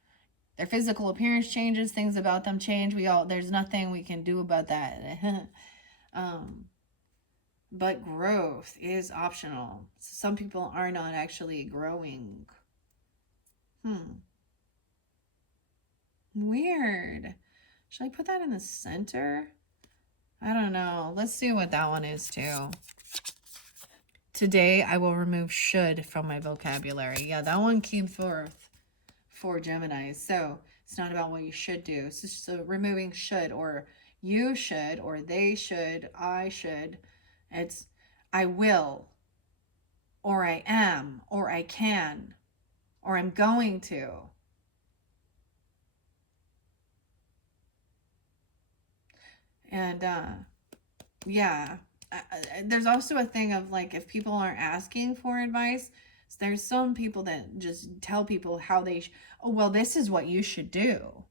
Their physical appearance changes. Things about them change. There's nothing we can do about that. But growth is optional. Some people are not actually growing. Weird. Should I put that in the center? I don't know. Let's see what that one is too. Today I will remove should from my vocabulary. Yeah, that one came forth for Gemini. So it's not about what you should do. It's just removing should, or you should, or they should, I should. It's I will, or I am, or I can, or I'm going to. And yeah, there's also a thing of like, if people aren't asking for advice, there's some people that just tell people how oh, well, this is what you should do.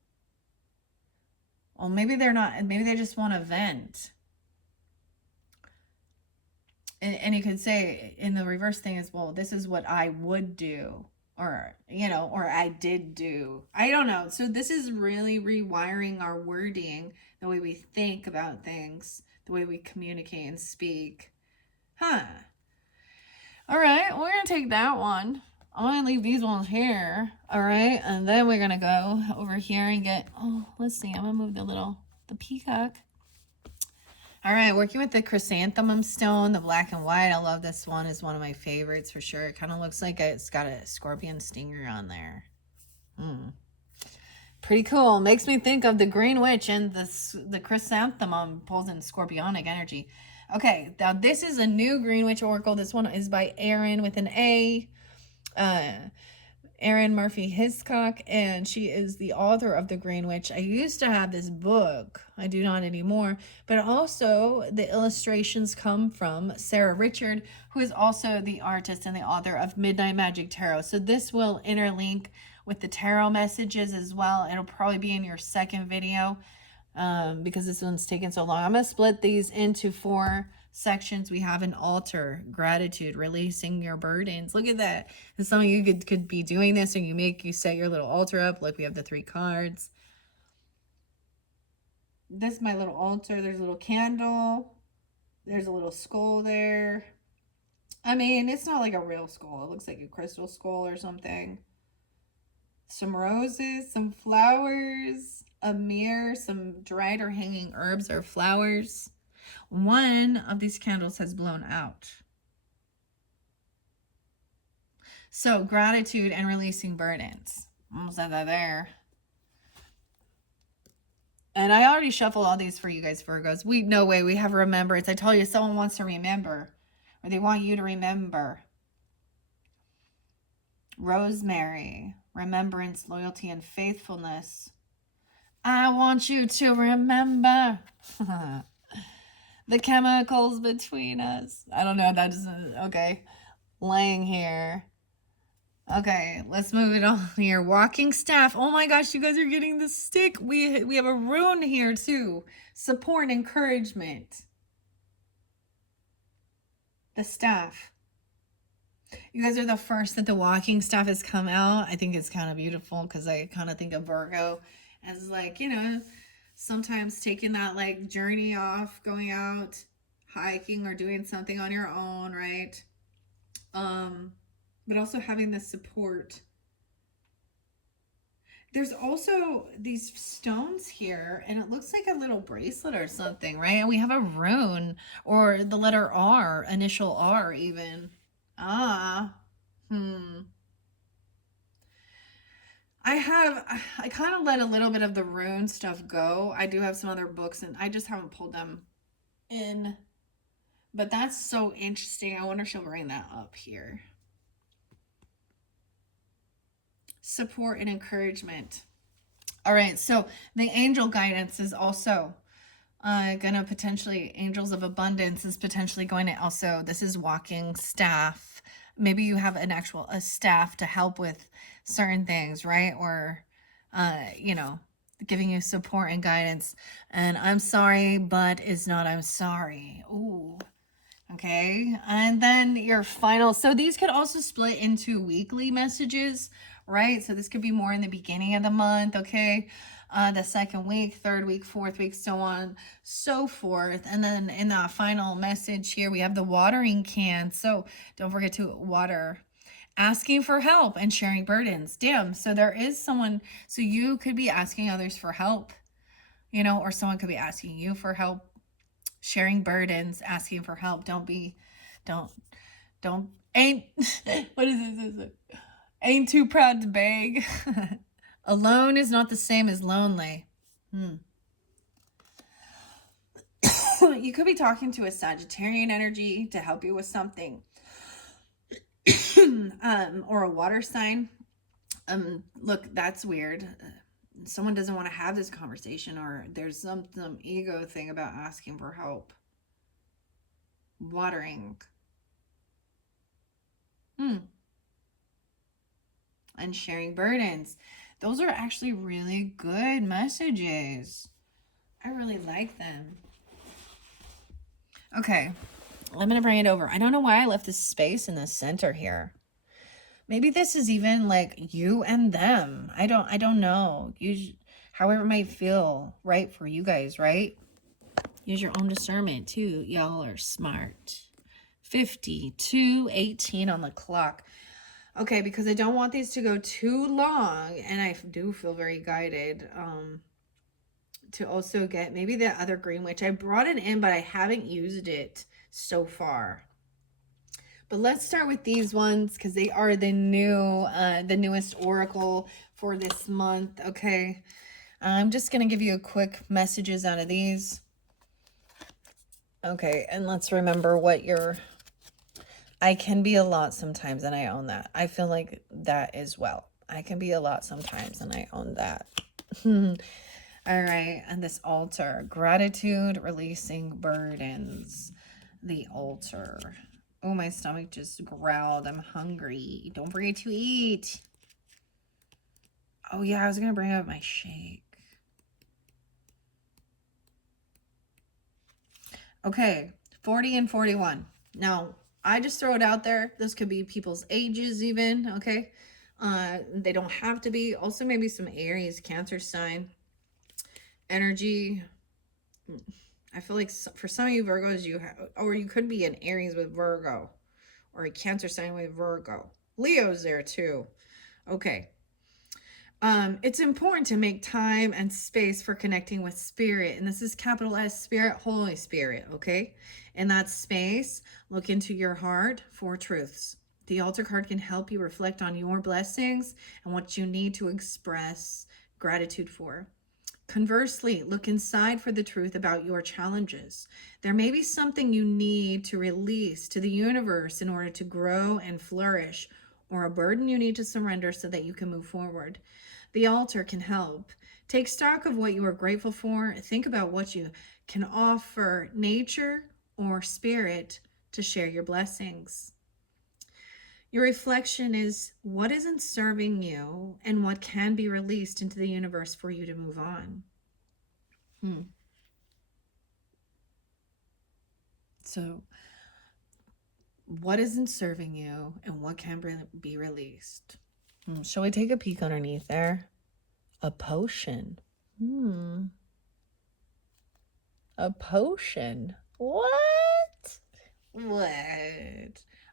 Well, maybe they're not, maybe they just want to vent. And you could say in the reverse thing is, well, this is what I would do, or, or I did do. I don't know. So this is really rewiring our wording, the way we think about things, the way we communicate and speak. All right, we're going to take that one. I'm going to leave these ones here. All right, and then we're going to go over here and get, let's see. I'm going to move the peacock. All right, working with the chrysanthemum stone, the black and white. I love this one. It's one of my favorites for sure. It kind of looks like it's got a scorpion stinger on there. Pretty cool. Makes me think of the Green Witch, and the chrysanthemum pulls in scorpionic energy. Okay, now this is a new Green Witch Oracle. This one is by Erin with an A. Erin Murphy Hiscock, and she is the author of The Green Witch. I used to have this book. I do not anymore. But also, the illustrations come from Sarah Richard, who is also the artist and the author of Midnight Magic Tarot. So this will interlink with the tarot messages as well. It'll probably be in your second video because this one's taken so long. I'm going to split these into 4 sections. We have an altar, gratitude, releasing your burdens. Look at that. And some of you could be doing this, and you set your little altar up. Like we have the 3 cards. This is my little altar. There's a little candle. There's a little skull there. I mean, it's not like a real skull. It looks like a crystal skull or something. Some roses, some flowers, a mirror, some dried or hanging herbs or flowers. One of these candles has blown out. So gratitude and releasing burdens. Almost had that there. And I already shuffled all these for you guys, Virgos. No way, we have remembrance. I told you, someone wants to remember, or they want you to remember. Rosemary, remembrance, loyalty, and faithfulness. I want you to remember the chemicals between us. I don't know. That doesn't, okay. Laying here. Okay, let's move it on here. Walking staff. Oh my gosh, you guys are getting the stick. We have a rune here too. Support and encouragement. The staff. You guys are the first that the walking stuff has come out. I think it's kind of beautiful because I kind of think of Virgo as like, sometimes taking that like journey off, going out hiking or doing something on your own, right? Um, but also having the support. There's also these stones here, and it looks like a little bracelet or something, right? And we have a rune or the letter R, initial R even. Ah, hmm. I kind of let a little bit of the rune stuff go. I do have some other books, and I just haven't pulled them in. But that's so interesting. I wonder if she'll bring that up here. Support and encouragement. All right, so the angel guidance is also gonna potentially, angels of abundance is potentially going to also, this is walking staff. Maybe you have a staff to help with certain things, right? Or giving you support and guidance. And I'm sorry, but is not I'm sorry. Ooh. Okay. And then your final, so these could also split into weekly messages, right? So this could be more in the beginning of the month, okay? The second week, third week, fourth week, so on, so forth. And then in the final message here, we have the watering can. So don't forget to water. Asking for help and sharing burdens. Damn. So there is someone, so you could be asking others for help, or someone could be asking you for help. Sharing burdens, asking for help. Don't, ain't, what is this? Ain't too proud to beg. Alone is not the same as lonely. You could be talking to a Sagittarian energy to help you with something. Or a water sign. Look, that's weird. Someone doesn't want to have this conversation, or there's some ego thing about asking for help. Watering. And sharing burdens. Those are actually really good messages. I really like them. Okay, I'm going to bring it over. I don't know why I left this space in the center here. Maybe this is even like you and them. I don't know. However it might feel right for you guys, right? Use your own discernment too. Y'all are smart. 52:18 on the clock. Okay, because I don't want these to go too long, and I do feel very guided to also get maybe the other green witch. I brought it in, but I haven't used it so far. But let's start with these ones because they are the newest oracle for this month. Okay, I'm just gonna give you a quick messages out of these. Okay, and let's remember what I can be a lot sometimes, and I own that. I feel like that as well. I can be a lot sometimes, and I own that. All right, and this altar. Gratitude, releasing burdens. The altar. Oh, my stomach just growled. I'm hungry. Don't forget to eat. Oh, yeah, I was going to bring up my shake. Okay, 40 and 41. Now, I just throw it out there. This could be people's ages even, okay? They don't have to be. Also, maybe some Aries, Cancer sign. Energy. I feel like for some of you Virgos, or you could be an Aries with Virgo. Or a Cancer sign with Virgo. Leo's there too. Okay. It's important to make time and space for connecting with spirit. And this is capital S, Spirit, Holy Spirit, okay? In that space, look into your heart for truths. The altar card can help you reflect on your blessings and what you need to express gratitude for. Conversely, look inside for the truth about your challenges. There may be something you need to release to the universe in order to grow and flourish, or a burden you need to surrender so that you can move forward. The altar can help. Take stock of what you are grateful for. Think about what you can offer nature or spirit to share your blessings. Your reflection is what isn't serving you and what can be released into the universe for you to move on. So What isn't serving you and what can be released? Shall we take a peek underneath there? A potion. A potion. What? What?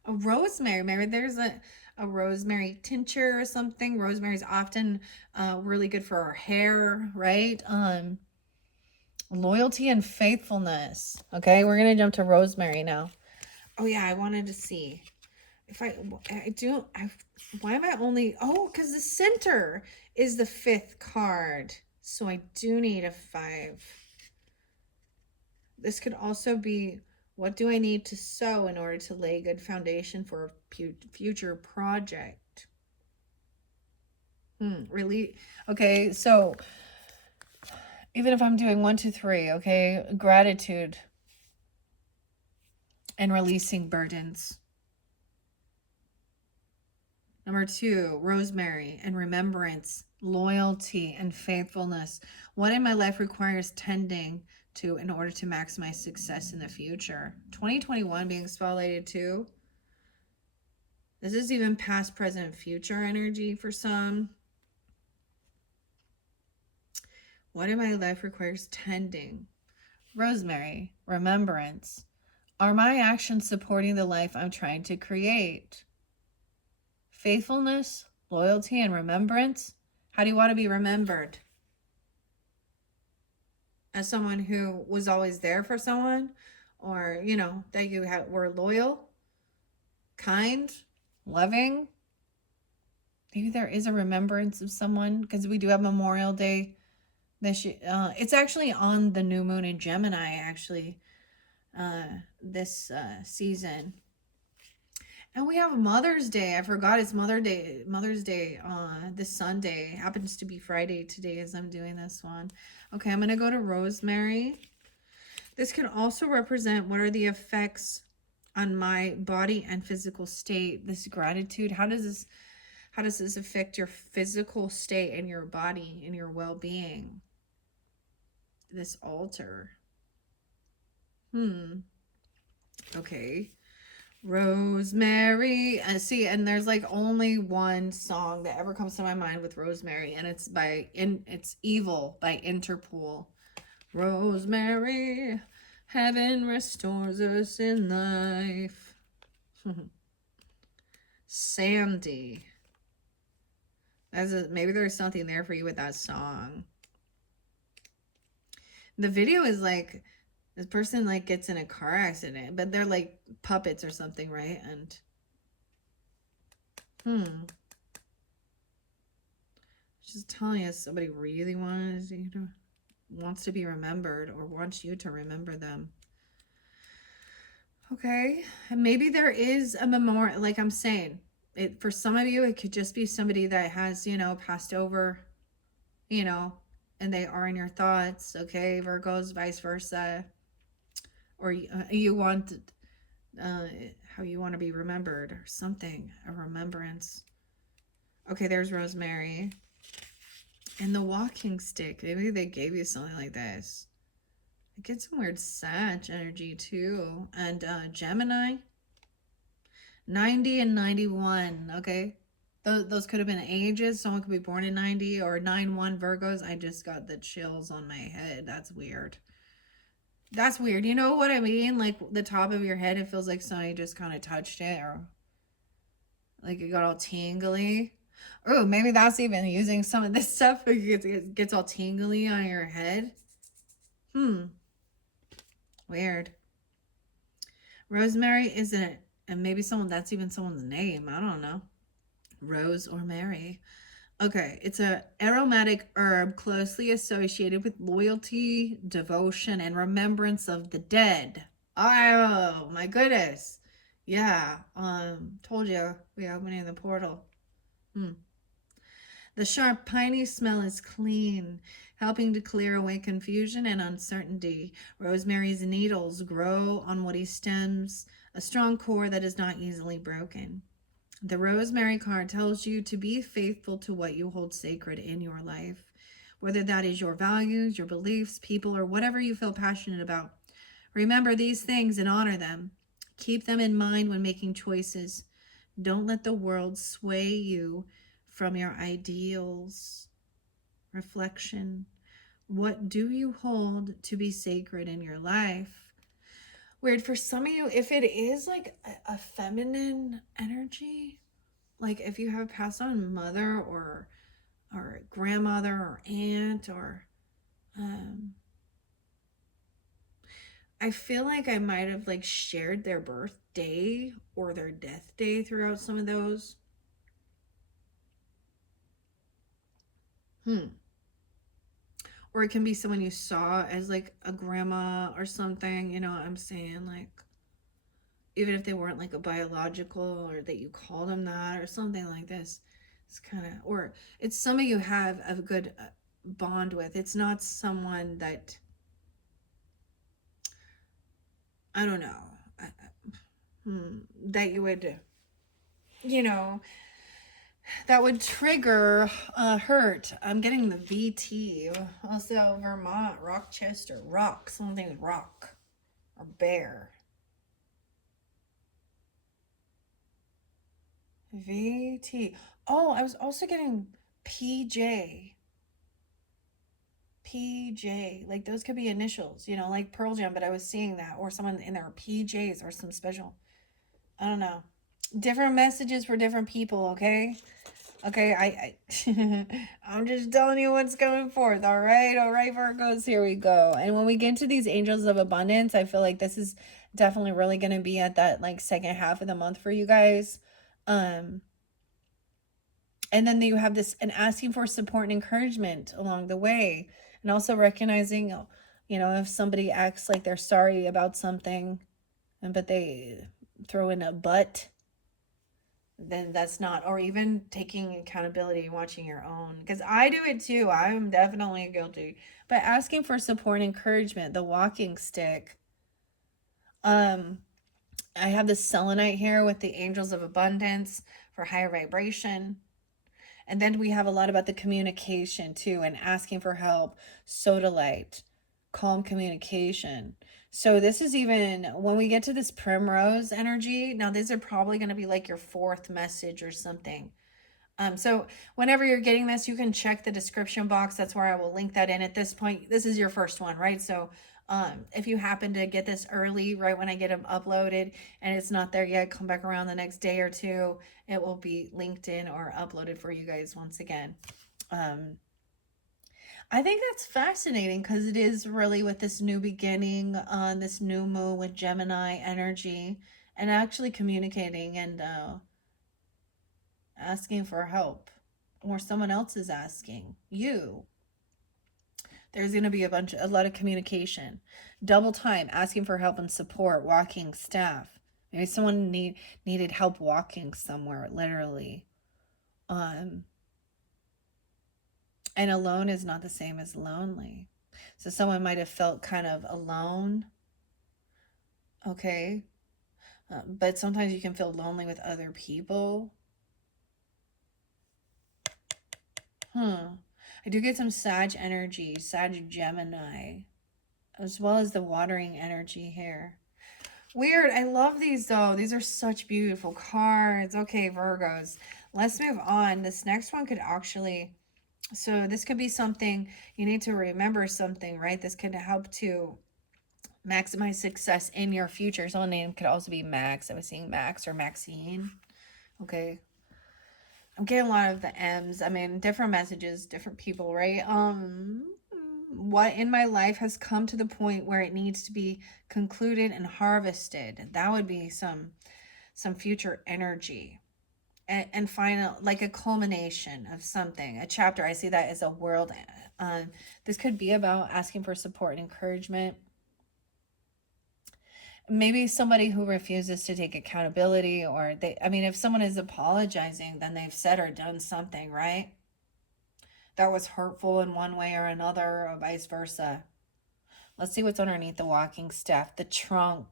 A rosemary. Maybe there's a rosemary tincture or something. Rosemary is often really good for our hair, right? Loyalty and faithfulness. Okay, we're gonna jump to rosemary now. Oh yeah, I wanted to see if why am I only, oh, because the center is the 5th card. So I do need a 5. This could also be, what do I need to sow in order to lay a good foundation for a future project? Really? Okay, so even if I'm doing 1, 2, 3, okay, gratitude and releasing burdens. Number 2, rosemary and remembrance, loyalty and faithfulness. What in my life requires tending to in order to maximize success in the future? 2021 being spotlighted too. This is even past, present, future energy for some. What in my life requires tending? Rosemary, remembrance. Are my actions supporting the life I'm trying to create? Faithfulness, loyalty, and remembrance. How do you want to be remembered? As someone who was always there for someone, or, you know, that you were loyal, kind, loving. Maybe there is a remembrance of someone, because we do have Memorial Day this year. It's actually on the new moon in Gemini, actually, this season. And we have Mother's Day. I forgot it's Mother's Day this Sunday. Happens to be Friday today as I'm doing this one. Okay, I'm going to go to rosemary. This can also represent what are the effects on my body and physical state. This gratitude, how does this affect your physical state and your body and your well-being? This altar. Okay. Rosemary. See, and there's like only one song that ever comes to my mind with rosemary, and it's it's Evil by Interpol. Rosemary, heaven restores us in life. Sandy. Maybe there's something there for you with that song. The video is like, this person like gets in a car accident, but they're like puppets or something, right? And just telling us somebody really wants to be remembered or wants you to remember them. Okay, and maybe there is a memorial, like I'm saying, for some of you, it could just be somebody that has, passed over, and they are in your thoughts. Okay, Virgos, vice versa. Or you want how you want to be remembered or something, a remembrance. Okay, there's rosemary. And the walking stick. Maybe they gave you something like this. I get some weird Sag energy too. And Gemini. 90 and 91. Okay. Those could have been ages. Someone could be born in 90 or 9-1 Virgos. I just got the chills on my head. That's weird. That's weird. You know what I mean? Like the top of your head, it feels like somebody just kind of touched it, or like it got all tingly. Oh, maybe that's even using some of this stuff. It gets all tingly on your head. Weird. Rosemary isn't, and maybe that's even someone's name. I don't know. Rose or Mary. Okay, it's an aromatic herb closely associated with loyalty, devotion, and remembrance of the dead. Oh my goodness. Yeah, told you we are opening the portal. The sharp piney smell is clean, helping to clear away confusion and uncertainty. Rosemary's needles grow on woody stems, a strong core that is not easily broken. The rosemary card tells you to be faithful to what you hold sacred in your life, whether that is your values, your beliefs, people, or whatever you feel passionate about. Remember these things and honor them. Keep them in mind when making choices. Don't let the world sway you from your ideals. Reflection. What do you hold to be sacred in your life? Weird for some of you, if it is like a feminine energy, like if you have passed on mother or grandmother or aunt or I feel like I might have like shared their birthday or their death day throughout some of those. Or it can be someone you saw as like a grandma or something, you know what I'm saying? Like, even if they weren't like a biological or that you called them that or something like this. It's kind of, or it's somebody you have a good bond with. It's not someone that, I don't know, that you would, you know, that would trigger hurt. I'm getting the VT. Also, Vermont, Rochester, rock, something rock or bear. VT. Oh, I was also getting PJ. PJ. Like those could be initials, you know, like Pearl Jam, but I was seeing that. Or someone in their PJs or some special. I don't know. Different messages for different people, okay? Okay, I'm just telling you what's coming forth. All right, Virgos, here we go. And when we get into these angels of abundance, I feel like this is definitely really going to be at that like second half of the month for you guys. And then you have this and asking for support and encouragement along the way, and also recognizing, you know, if somebody acts like they're sorry about something, but they throw in a but, then that's not, or even taking accountability and watching your own, because I do it too. I'm definitely guilty. But asking for support and encouragement, the walking stick. I have the selenite here with the angels of abundance for higher vibration. And then we have a lot about the communication too, and asking for help, sodalite, calm communication. So this is even when we get to this primrose energy. Now these are probably going to be like your fourth message or something. So whenever you're getting this, you can check the description box. That's where I will link that in at this point. This is your first one, right? So if you happen to get this early, right when I get them uploaded and it's not there yet, come back around the next day or two. It will be linked in or uploaded for you guys once again. I think that's fascinating because it is really with this new beginning on this new moon with Gemini energy and actually communicating and asking for help, or someone else is asking you. There's going to be a lot of communication. Double time, asking for help and support, walking staff. Maybe someone needed help walking somewhere, literally. And alone is not the same as lonely. So someone might have felt kind of alone. Okay. But sometimes you can feel lonely with other people. I do get some Sag energy, Sag Gemini, as well as the watering energy here. Weird. I love these though. These are such beautiful cards. Okay, Virgos. Let's move on. This next one could actually, so this could be something you need to remember something, right? This could help to maximize success in your future. Someone name could also be Max. I was seeing Max or Maxine. Okay. I'm getting a lot of the M's. I mean, different messages, different people, right? What in my life has come to the point where it needs to be concluded and harvested? That would be some future energy. And final, like a culmination of something, a chapter. I see that as a world. This could be about asking for support and encouragement. Maybe somebody who refuses to take accountability, or if someone is apologizing, then they've said or done something, right? That was hurtful in one way or another, or vice versa. Let's see what's underneath the walking staff. The trunk.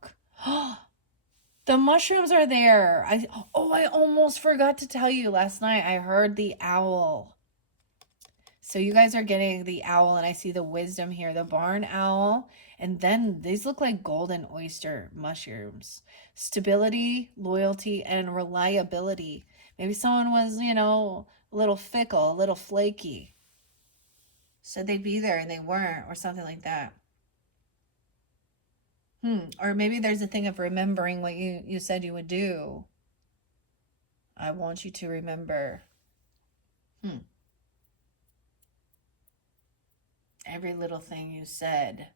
The mushrooms are there. I almost forgot to tell you. Last night I heard the owl. So you guys are getting the owl, and I see the wisdom here. The barn owl. And then these look like golden oyster mushrooms. Stability, loyalty, and reliability. Maybe someone was, a little fickle, a little flaky. Said they'd be there and they weren't, or something like that. Or maybe there's a thing of remembering what you said you would do. I want you to remember. Every little thing you said.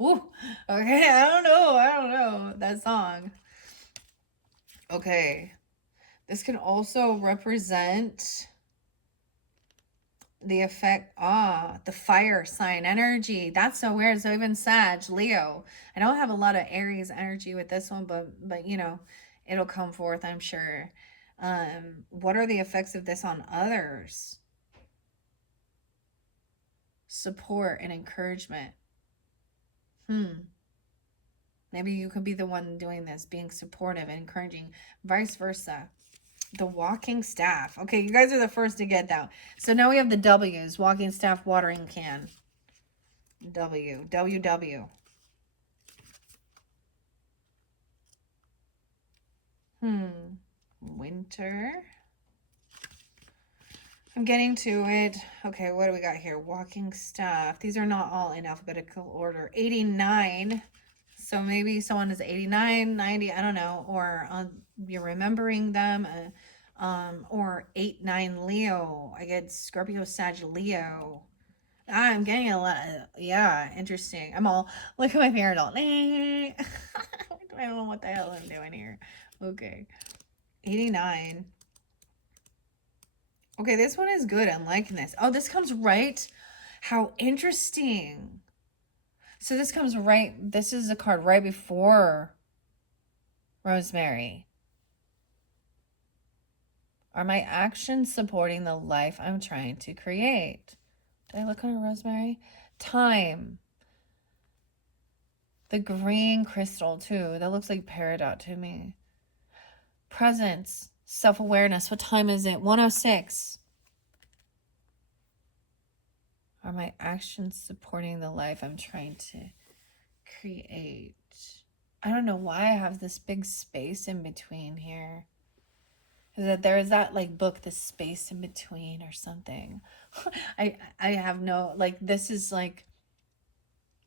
Ooh, okay, I don't know that song. Okay, this can also represent the effect, the fire sign energy. That's so weird. So even Sag, Leo. I don't have a lot of Aries energy with this one, but it'll come forth, I'm sure. What are the effects of this on others? Support and encouragement. Maybe you could be the one doing this, being supportive and encouraging, vice versa. The walking staff. Okay, you guys are the first to get that. So now we have the W's. Walking staff, watering can. W. WW. Winter. I'm getting to it. Okay, what do we got here? Walking staff. These are not all in alphabetical order. 89. So maybe someone is 89, 90, I don't know. Or you're remembering them. Or 8-9 Leo. I get Scorpio, Sag, Leo. I'm getting a lot. Yeah, interesting. I'm all, look at my parent all. I don't know what the hell I'm doing here. Okay. 89. Okay, this one is good. I'm liking this. Oh, this comes right. How interesting. So this comes right. This is a card right before Rosemary. Are my actions supporting the life I'm trying to create? Did I look under Rosemary? Thyme. The green crystal, too. That looks like peridot to me. Presence. Self-awareness. What time is it? 1:06. Are my actions supporting the life I'm trying to create? I don't know why I have this big space in between here. Is that there is that like book, The Space in Between or something? I have no, like, this is like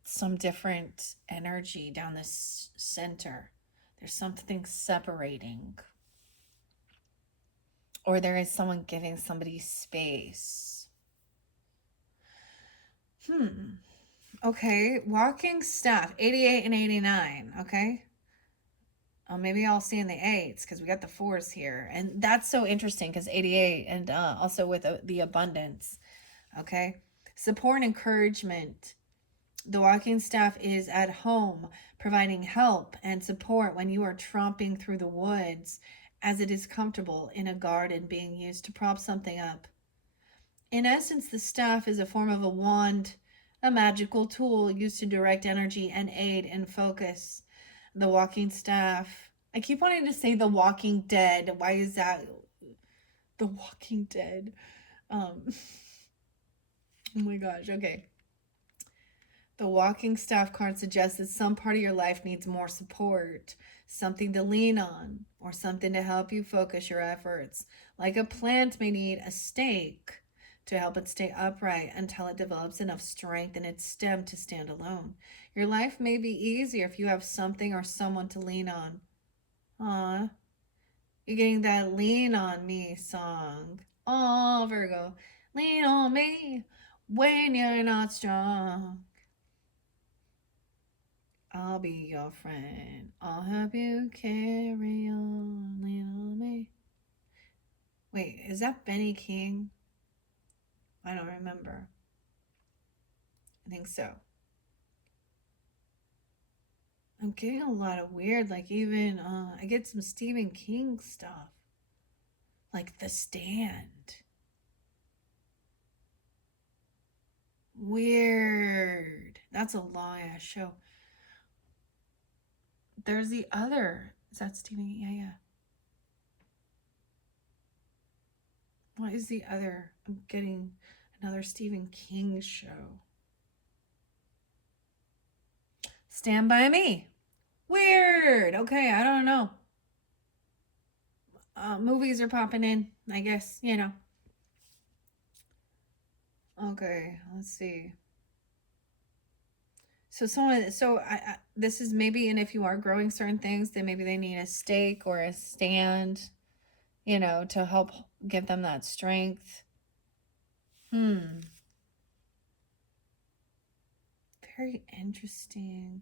some different energy down this center. There's something separating. Or there is someone giving somebody space. Okay, walking staff, 88 and 89, okay? Maybe I'll see in the 8s because we got the 4s here. And that's so interesting because 88 and also with the abundance, okay? Support and encouragement. The walking staff is at home, providing help and support when you are tromping through the woods, as it is comfortable in a garden being used to prop something up. In essence, the staff is a form of a wand, a magical tool used to direct energy and aid in focus. The walking staff. I keep wanting to say The Walking Dead. Why is that? The Walking Dead. Oh my gosh, okay. The walking staff card suggests that some part of your life needs more support, something to lean on, or something to help you focus your efforts. Like a plant may need a stake to help it stay upright until it develops enough strength in its stem to stand alone. Your life may be easier if you have something or someone to lean on. Aw, you're getting that Lean on Me song. Aw, Virgo, lean on me when you're not strong. I'll be your friend. I'll help you carry on. Lean on me. Wait, is that Benny King? I don't remember. I think so. I'm getting a lot of weird, like even, I get some Stephen King stuff. Like The Stand. Weird. That's a long ass show. There's the other. Is that Stephen? Yeah. What is the other? I'm getting another Stephen King show. Stand by me. Weird. Okay, I don't know. Movies are popping in, I guess, you know. Okay, let's see. So this is maybe, and if you are growing certain things, then maybe they need a stake or a stand, you know, to help give them that strength. Very interesting.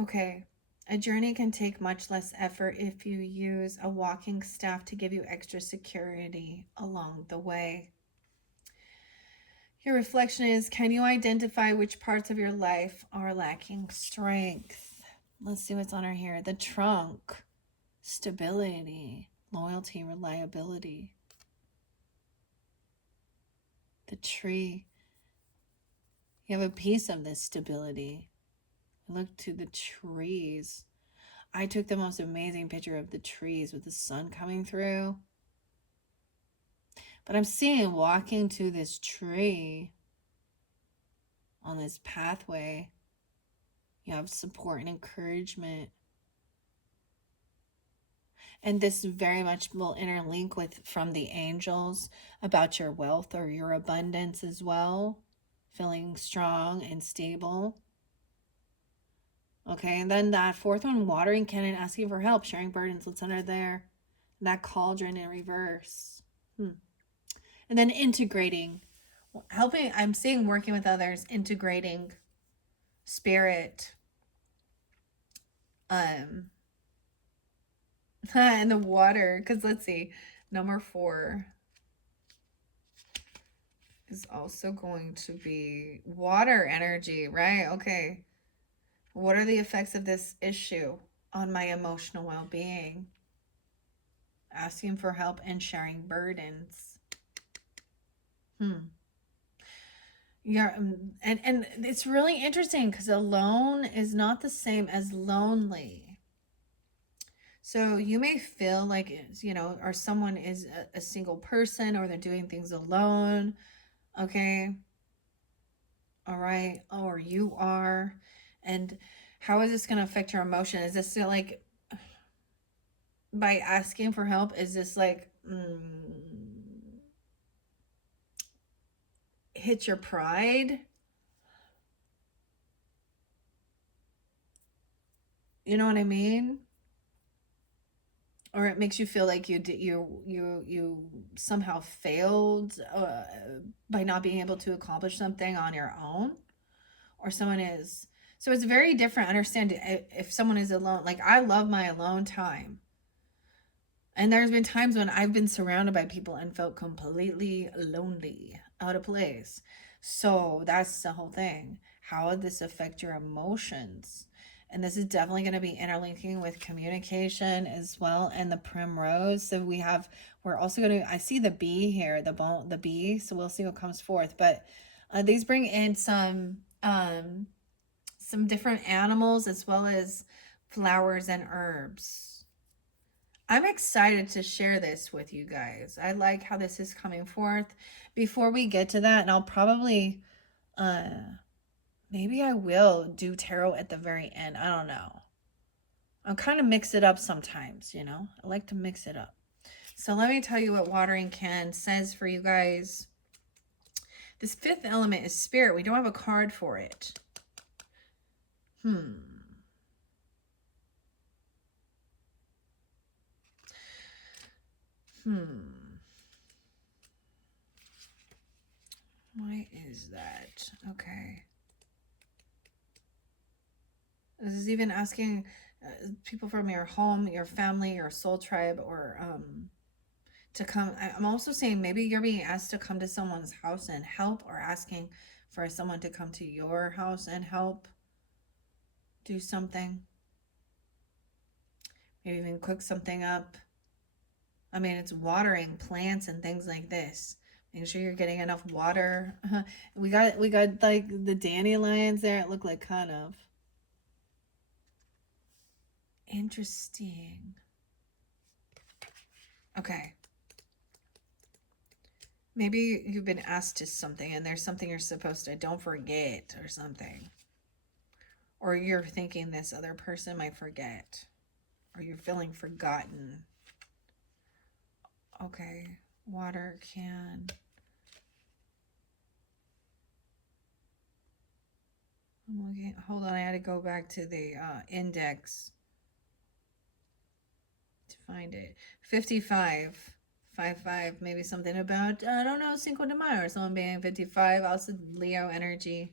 Okay. A journey can take much less effort if you use a walking staff to give you extra security along the way. Your reflection is, can you identify which parts of your life are lacking strength? Let's see what's on her here. The trunk, stability, loyalty, reliability. The tree, you have a piece of this stability. Look to the trees. I took the most amazing picture of the trees with the sun coming through. But I'm seeing walking to this tree on this pathway. You have support and encouragement. And this very much will interlink with from the angels about your wealth or your abundance as well. Feeling strong and stable. Okay, and then that fourth one, watering can and asking for help, sharing burdens. What's under there? That cauldron in reverse. And then integrating. Helping, I'm seeing working with others, integrating spirit. And the water, because let's see, number 4 is also going to be water energy, right? Okay. What are the effects of this issue on my emotional well-being? Asking for help and sharing burdens. Yeah, and it's really interesting because alone is not the same as lonely. So you may feel like it's, you know, or someone is a single person or they're doing things alone. Okay. All right. Or you are. And how is this going to affect your emotion? Is this like by asking for help? Is this like hit your pride? You know what I mean? Or it makes you feel like you somehow failed by not being able to accomplish something on your own, or someone is. So it's very different. Understand if someone is alone. Like I love my alone time, and there's been times when I've been surrounded by people and felt completely lonely, out of place. So that's the whole thing. How would this affect your emotions? And this is definitely going to be interlinking with communication as well, and the primrose. So we're also going to, I see the bee here, the bee. So we'll see what comes forth. But these bring in some different animals as well as flowers and herbs. I'm excited to share this with you guys. I like how this is coming forth. Before we get to that, and I'll probably maybe I will do tarot at the very end. I don't know. I'll kind of mix it up sometimes, you know. I like to mix it up. So let me tell you what Watering Can says for you guys. This 5th element is spirit. We don't have a card for it. Why is that? Okay. This is even asking people from your home, your family, your soul tribe, or to come. I'm also saying maybe you're being asked to come to someone's house and help, or asking for someone to come to your house and help do something. Maybe even cook something up. I mean, it's watering plants and things like this. Make sure you're getting enough water. We got like the dandelions there. It looked like kind of interesting. Okay. Maybe you've been asked to something and there's something you're supposed to don't forget or something. Or you're thinking this other person might forget. Or you're feeling forgotten. Okay. Water can. I'm looking. Hold on. I had to go back to the index to find it. 55. 5. Maybe something about, I don't know, Cinco de Mayo or someone being 55. Also Leo energy.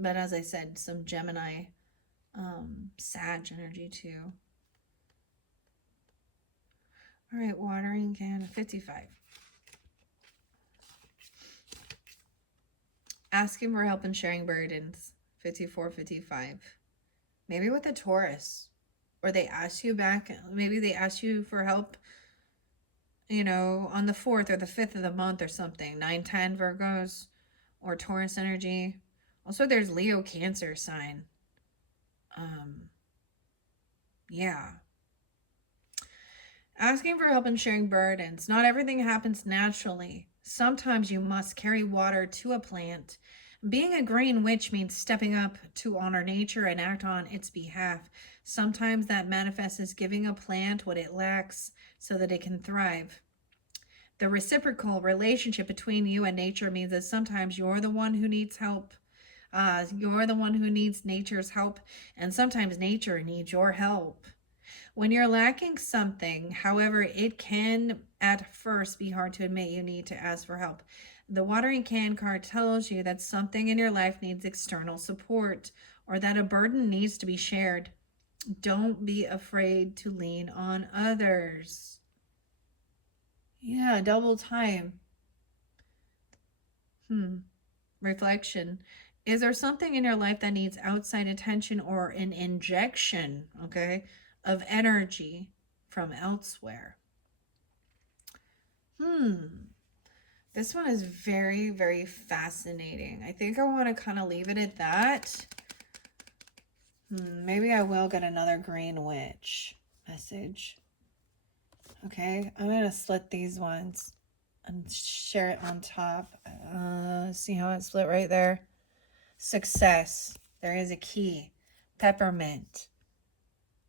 But as I said, some Gemini, Sag energy too. All right, watering can, 55. Asking for help and sharing burdens, 54, 55. Maybe with a Taurus. Or they ask you back, maybe they ask you for help, you know, on the 4th or the 5th of the month or something. 9, 10 Virgos or Taurus energy. Also, there's Leo Cancer sign. Yeah. Asking for help and sharing burdens. Not everything happens naturally. Sometimes you must carry water to a plant. Being a green witch means stepping up to honor nature and act on its behalf. Sometimes that manifests as giving a plant what it lacks so that it can thrive. The reciprocal relationship between you and nature means that sometimes you're the one who needs help. You're the one who needs nature's help, and sometimes nature needs your help. When you're lacking something, however, it can at first be hard to admit you need to ask for help. The watering can card tells you that something in your life needs external support or that a burden needs to be shared. Don't be afraid to lean on others. Yeah, double time. Reflection. Is there something in your life that needs outside attention or an injection, okay, of energy from elsewhere? This one is very, very fascinating. I think I want to kind of leave it at that. Maybe I will get another green witch message. Okay, I'm going to split these ones and share it on top. See how it's split right there? Success. There is a key. Peppermint.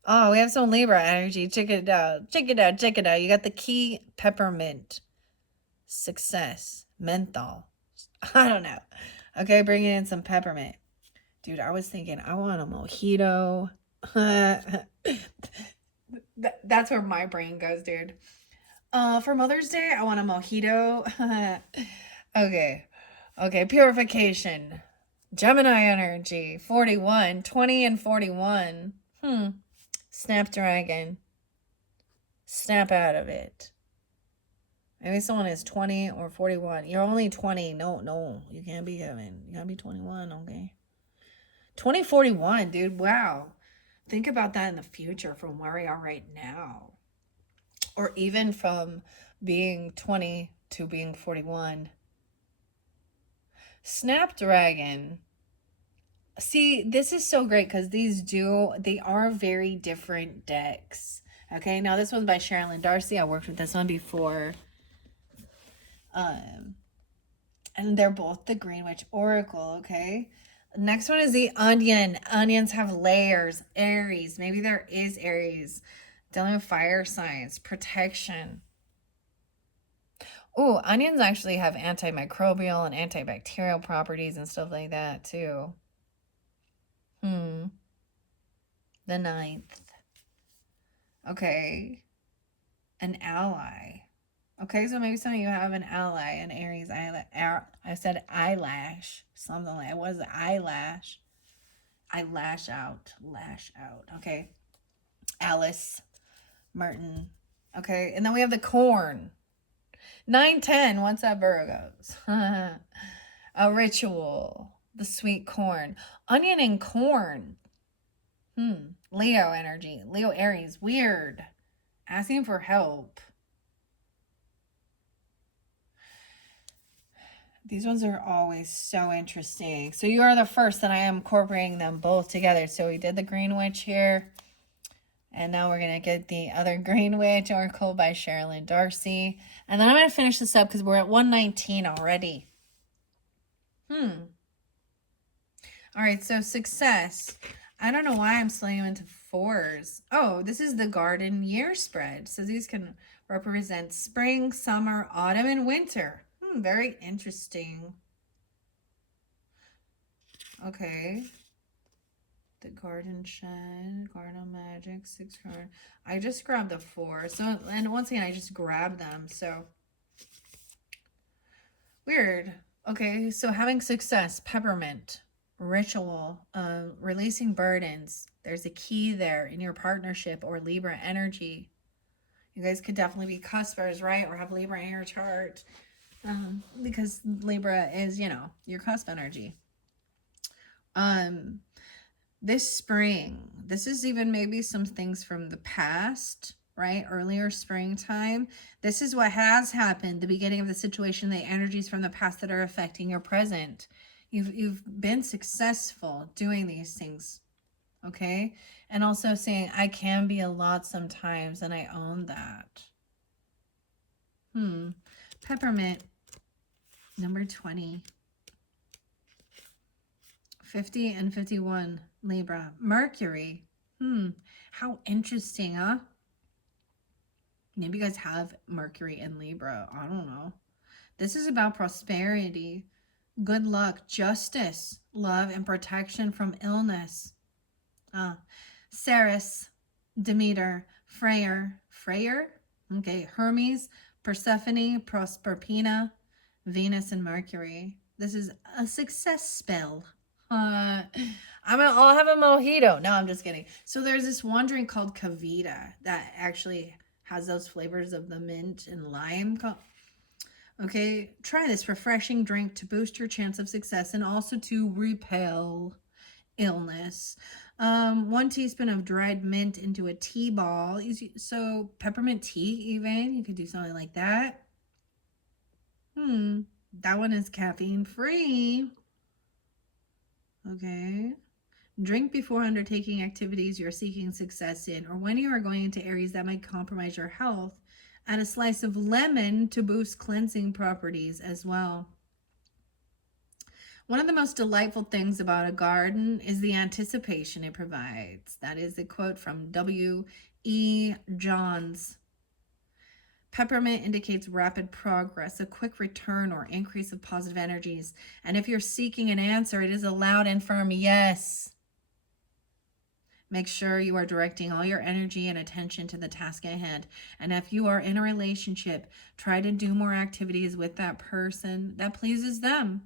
Oh, we have some Libra energy. Check it out. Check it out. Check it out. You got the key, peppermint. Success. Menthol. I don't know. Okay, bringing in some peppermint. Dude, I was thinking I want a mojito. That's where my brain goes, dude. For Mother's Day, I want a mojito. Okay. Okay, purification. Gemini energy. 41. 20 and 41. Snapdragon. Snap out of it. Maybe someone is 20 or 41. You're only 20. No. You can't be having. You gotta be 21, okay? 2041, dude. Wow. Think about that in the future from where we are right now. Or even from being 20 to being 41. Snapdragon. See, this is so great because they are very different decks. Okay, now this one's by Sherilyn Darcy. I worked with this one before. And they're both the Green Witch Oracle, okay? Next one is the Onion. Onions have layers. Aries. Maybe there is Aries. Dealing with fire signs. Protection. Ooh, onions actually have antimicrobial and antibacterial properties and stuff like that, too. The 9th. Okay. An ally. Okay, so maybe some of you have an ally, an Aries. I said eyelash. Something like it was eyelash. I lash out. Lash out. Okay. Alice. Martin. Okay, and then we have the corn. 910. What's up, Virgos? A ritual. The sweet corn. Onion and corn. Leo energy. Leo Aries. Weird. Asking for help. These ones are always so interesting. So you are the first, and I am incorporating them both together. So we did the Green Witch here. And now we're going to get the other Green Witch Oracle by Sherilyn Darcy. And then I'm going to finish this up because we're at 119 already. All right, so success. I don't know why I'm slowing into fours. Oh, this is the garden year spread. So these can represent spring, summer, autumn, and winter. Very interesting. Okay. The garden shed, garden magic, 6 card. I just grabbed the 4. So, and once again, I just grabbed them. So, weird. Okay, so having success, peppermint, ritual, releasing burdens. There's a key there in your partnership or Libra energy. You guys could definitely be cuspers, right? Or have Libra in your chart. Because Libra is, your cusp energy. This spring, this is even maybe some things from the past, right? Earlier springtime. This is what has happened, the beginning of the situation, the energies from the past that are affecting your present. You've been successful doing these things, okay? And also saying, I can be a lot sometimes, and I own that. Peppermint, number 20. 50 and 51, Libra. Mercury. How interesting, huh? Maybe you guys have Mercury in Libra. I don't know. This is about prosperity, good luck, justice, love, and protection from illness. Ceres, Demeter, Freyr. Okay, Hermes, Persephone, Proserpina, Venus, and Mercury. This is a success spell. I'll have a mojito. No, I'm just kidding. So there's this one drink called Cavita that actually has those flavors of the mint and lime. Okay, try this refreshing drink to boost your chance of success and also to repel illness. 1 teaspoon of dried mint into a tea ball. So peppermint tea even. You could do something like that. That one is caffeine free. Okay. Drink before undertaking activities you're seeking success in, or when you are going into areas that might compromise your health. Add a slice of lemon to boost cleansing properties as well. One of the most delightful things about a garden is the anticipation it provides. That is a quote from W.E. Johns. Peppermint indicates rapid progress, a quick return or increase of positive energies. And if you're seeking an answer, it is a loud and firm yes. Make sure you are directing all your energy and attention to the task at hand. And if you are in a relationship, try to do more activities with that person that pleases them.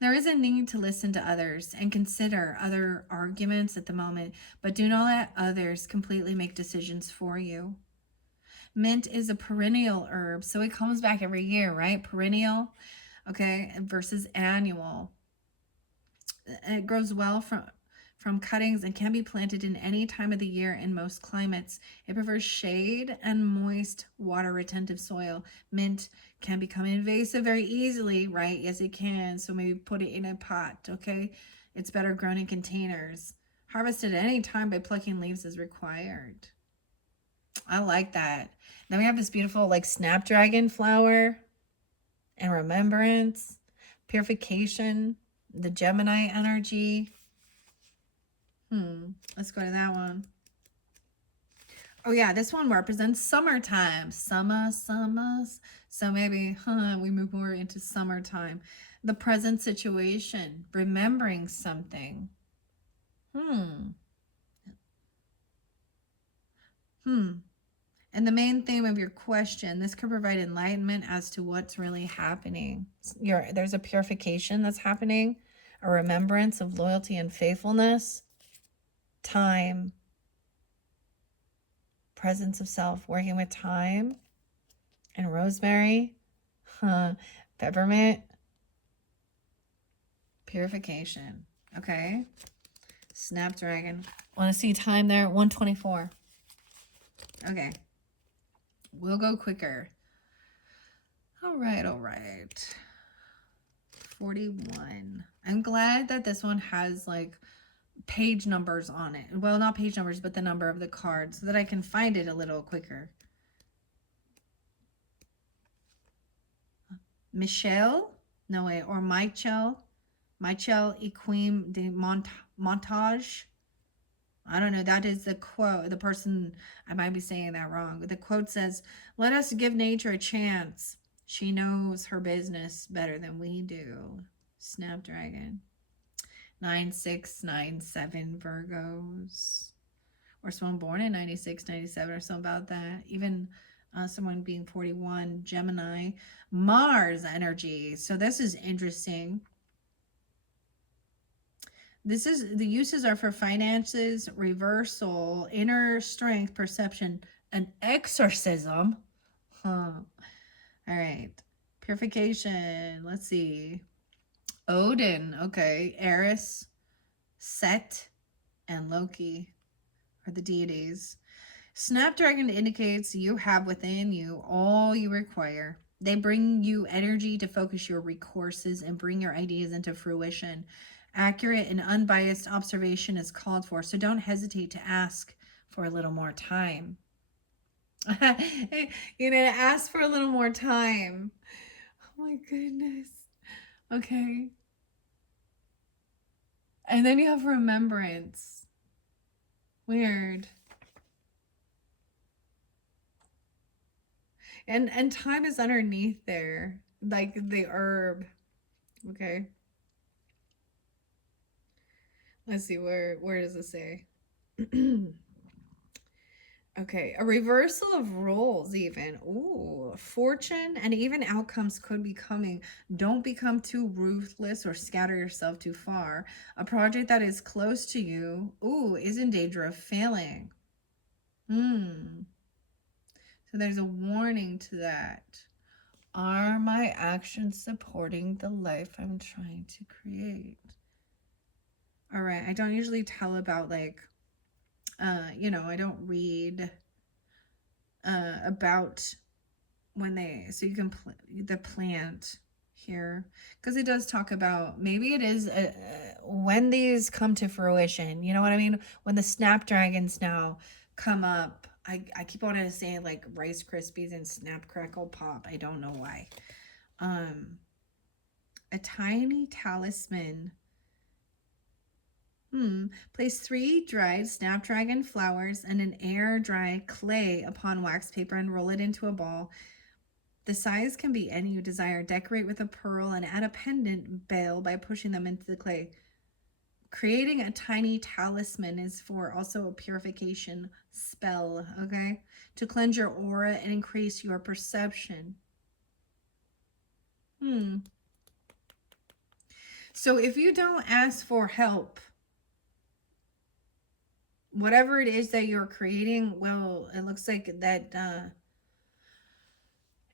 There is a need to listen to others and consider other arguments at the moment, but do not let others completely make decisions for you. Mint is a perennial herb, so it comes back every year, right? Perennial, okay, versus annual. It grows well from cuttings and can be planted in any time of the year in most climates. It prefers shade and moist, water-retentive soil. Mint can become invasive very easily, right? Yes, it can. So maybe put it in a pot, okay? It's better grown in containers. Harvested at any time by plucking leaves as required. I like that. Then we have this beautiful like snapdragon flower and remembrance, purification, the Gemini energy. Let's go to that one. Oh yeah, this one represents summertime. Summers. So maybe we move more into summertime. The present situation, remembering something. And the main theme of your question, this could provide enlightenment as to what's really happening. There's a purification that's happening, a remembrance of loyalty and faithfulness, time, presence of self, working with thyme and rosemary, peppermint, purification. Okay. Snapdragon. Want to see time there? 124. Okay. We'll go quicker. All right. 41. I'm glad that this one has like page numbers on it. Well, not page numbers, but the number of the card so that I can find it a little quicker. Michelle? No way. Or Michel? Michel Equim de Montage? I don't know. That is the quote. The person, I might be saying that wrong. But the quote says, "Let us give nature a chance. She knows her business better than we do." Snapdragon. 9697 Virgos. Or someone born in 96, 97, or something about that. Even someone being 41, Gemini. Mars energy. So this is interesting. This is the uses are for finances, reversal, inner strength, perception, and exorcism. Huh. All right. Purification. Let's see. Odin. Okay. Eris, Set, and Loki are the deities. Snapdragon indicates you have within you all you require. They bring you energy to focus your recourses and bring your ideas into fruition. Accurate and unbiased observation is called for, so don't hesitate to ask for a little more time. Ask for a little more time. Oh my goodness. Okay. And then you have remembrance. Weird. And time is underneath there, like the herb. Okay. Let's see, where does it say? Okay, a reversal of roles even. Ooh, fortune and even outcomes could be coming. Don't become too ruthless or scatter yourself too far. A project that is close to you, ooh, is in danger of failing. So there's a warning to that. Are my actions supporting the life I'm trying to create? All right, I don't usually tell about like I don't read about when so you can the plant here, because it does talk about maybe it is when these come to fruition, you know what I mean, when the snapdragons now come up. I keep wanting to say like Rice Krispies and Snap Crackle Pop. I don't know why. A tiny talisman. Place 3 dried snapdragon flowers and an air-dry clay upon wax paper and roll it into a ball. The size can be any you desire. Decorate with a pearl and add a pendant bale by pushing them into the clay. Creating a tiny talisman is for also a purification spell, okay? To cleanse your aura and increase your perception. So if you don't ask for help, whatever it is that you're creating, well, it looks like that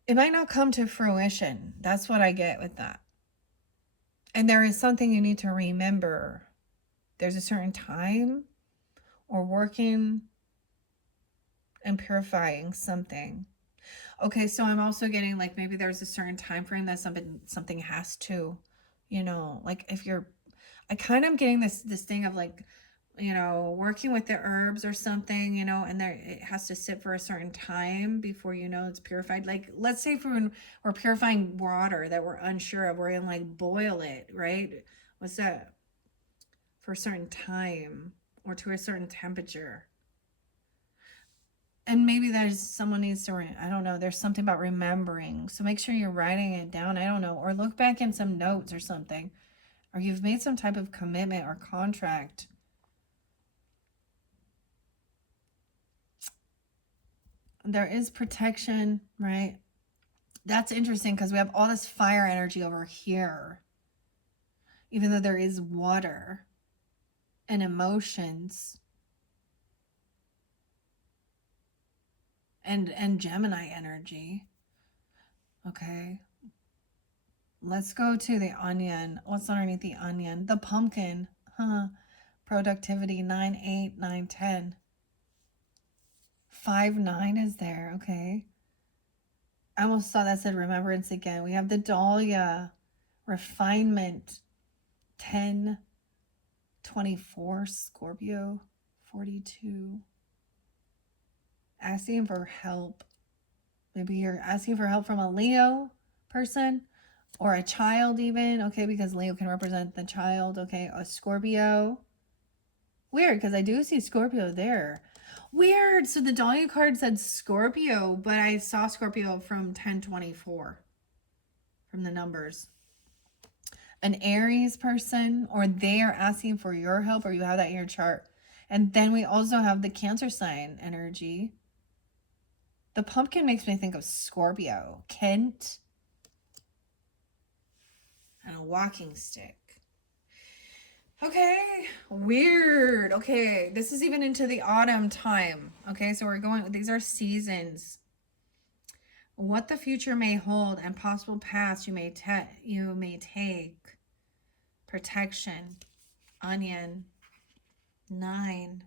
it might not come to fruition. That's what I get with that. And there is something you need to remember. There's a certain time or working and purifying something. Okay, so I'm also getting like maybe there's a certain time frame that something has to, like if you're, I kind of getting this thing of like, working with the herbs or something, and there it has to sit for a certain time before it's purified. Like let's say for we're purifying water that we're unsure of, we're gonna like boil it, right? What's that? For a certain time or to a certain temperature. And maybe there's someone needs to, I don't know, there's something about remembering. So make sure you're writing it down. I don't know, or look back in some notes or something, or you've made some type of commitment or contract. There is protection, right? That's interesting because we have all this fire energy over here, even though there is water and emotions and Gemini energy. Okay. Let's go to the onion. What's underneath the onion? The pumpkin. Productivity 9, 8, 9, 10. 5, 9 is there. Okay. I almost saw that said remembrance again. We have the dahlia. Refinement. 10, 24, Scorpio, 42. Asking for help. Maybe you're asking for help from a Leo person or a child even, okay, because Leo can represent the child, okay, a Scorpio. Weird, because I do see Scorpio there. Weird. So the Dahlia card said Scorpio, but I saw Scorpio from 1024 from the numbers. An Aries person, or they are asking for your help, or you have that in your chart. And then we also have the Cancer sign energy. The pumpkin makes me think of Scorpio, Kent, and a walking stick. Okay, weird. Okay, this is even into the autumn time. Okay, so we're going, these are seasons. What the future may hold and possible paths you may take. Protection, onion, 9.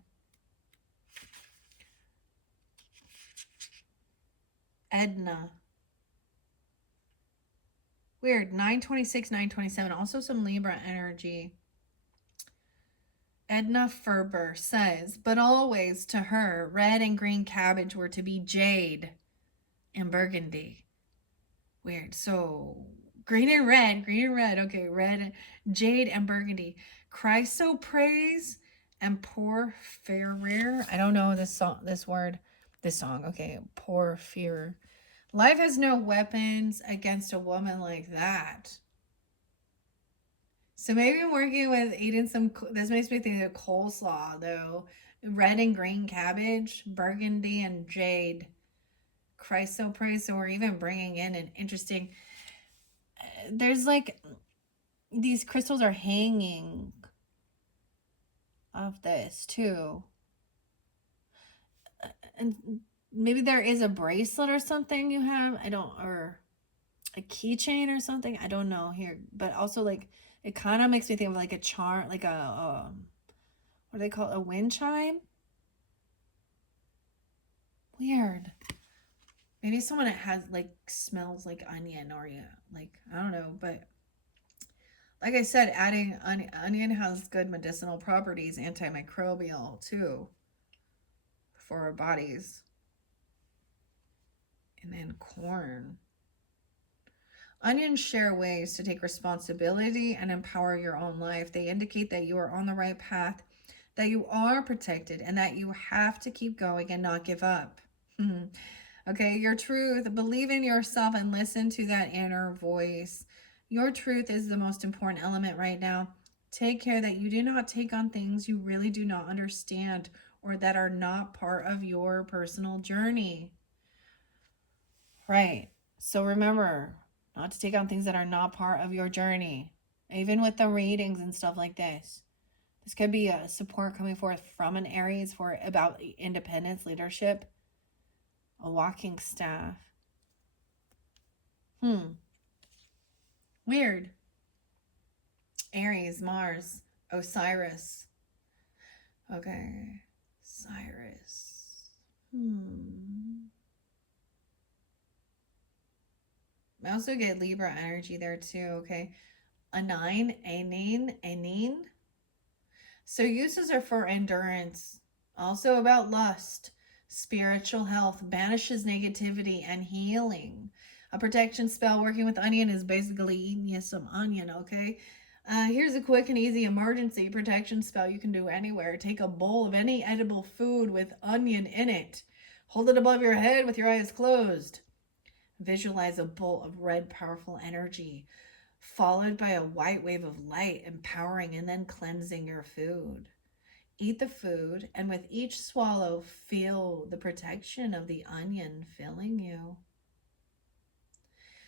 Edna. Weird, 926, 927. Also some Libra energy. Edna Ferber says, but always to her, red and green cabbage were to be jade and burgundy. Weird. So green and red. Okay, red, jade and burgundy. Chryso praise and porphyr. I don't know this song. Okay, porphyr. Life has no weapons against a woman like that. So maybe I'm working with eating some. This makes me think of coleslaw though. Red and green cabbage, burgundy and jade. Chrysoprase. So we're even bringing in an interesting. There's like these crystals are hanging off this too, and maybe there is a bracelet or something you have. Or a keychain or something. I don't know here, but also like it kind of makes me think of like a charm, like a what do they call it? A wind chime. Weird. Maybe someone that has like smells like onion or like I don't know, but like I said, adding onion has good medicinal properties, antimicrobial too, for our bodies. And then corn. Onions share ways to take responsibility and empower your own life. They indicate that you are on the right path, that you are protected, and that you have to keep going and not give up. Okay, your truth. Believe in yourself and listen to that inner voice. Your truth is the most important element right now. Take care that you do not take on things you really do not understand or that are not part of your personal journey. Right. So remember not to take on things that are not part of your journey, even with the readings and stuff like this. This could be a support coming forth from an Aries for about independence, leadership, a walking staff. Weird. Aries, Mars, Osiris. Okay. Cyrus. I also get Libra energy there too, okay? A 9, Anine. So uses are for endurance. Also about lust, spiritual health, banishes negativity and healing. A protection spell working with onion is basically eating you some onion, okay? Here's a quick and easy emergency protection spell you can do anywhere. Take a bowl of any edible food with onion in it. Hold it above your head with your eyes closed. Visualize a bolt of red, powerful energy, followed by a white wave of light, empowering and then cleansing your food. Eat the food, and with each swallow, feel the protection of the onion filling you.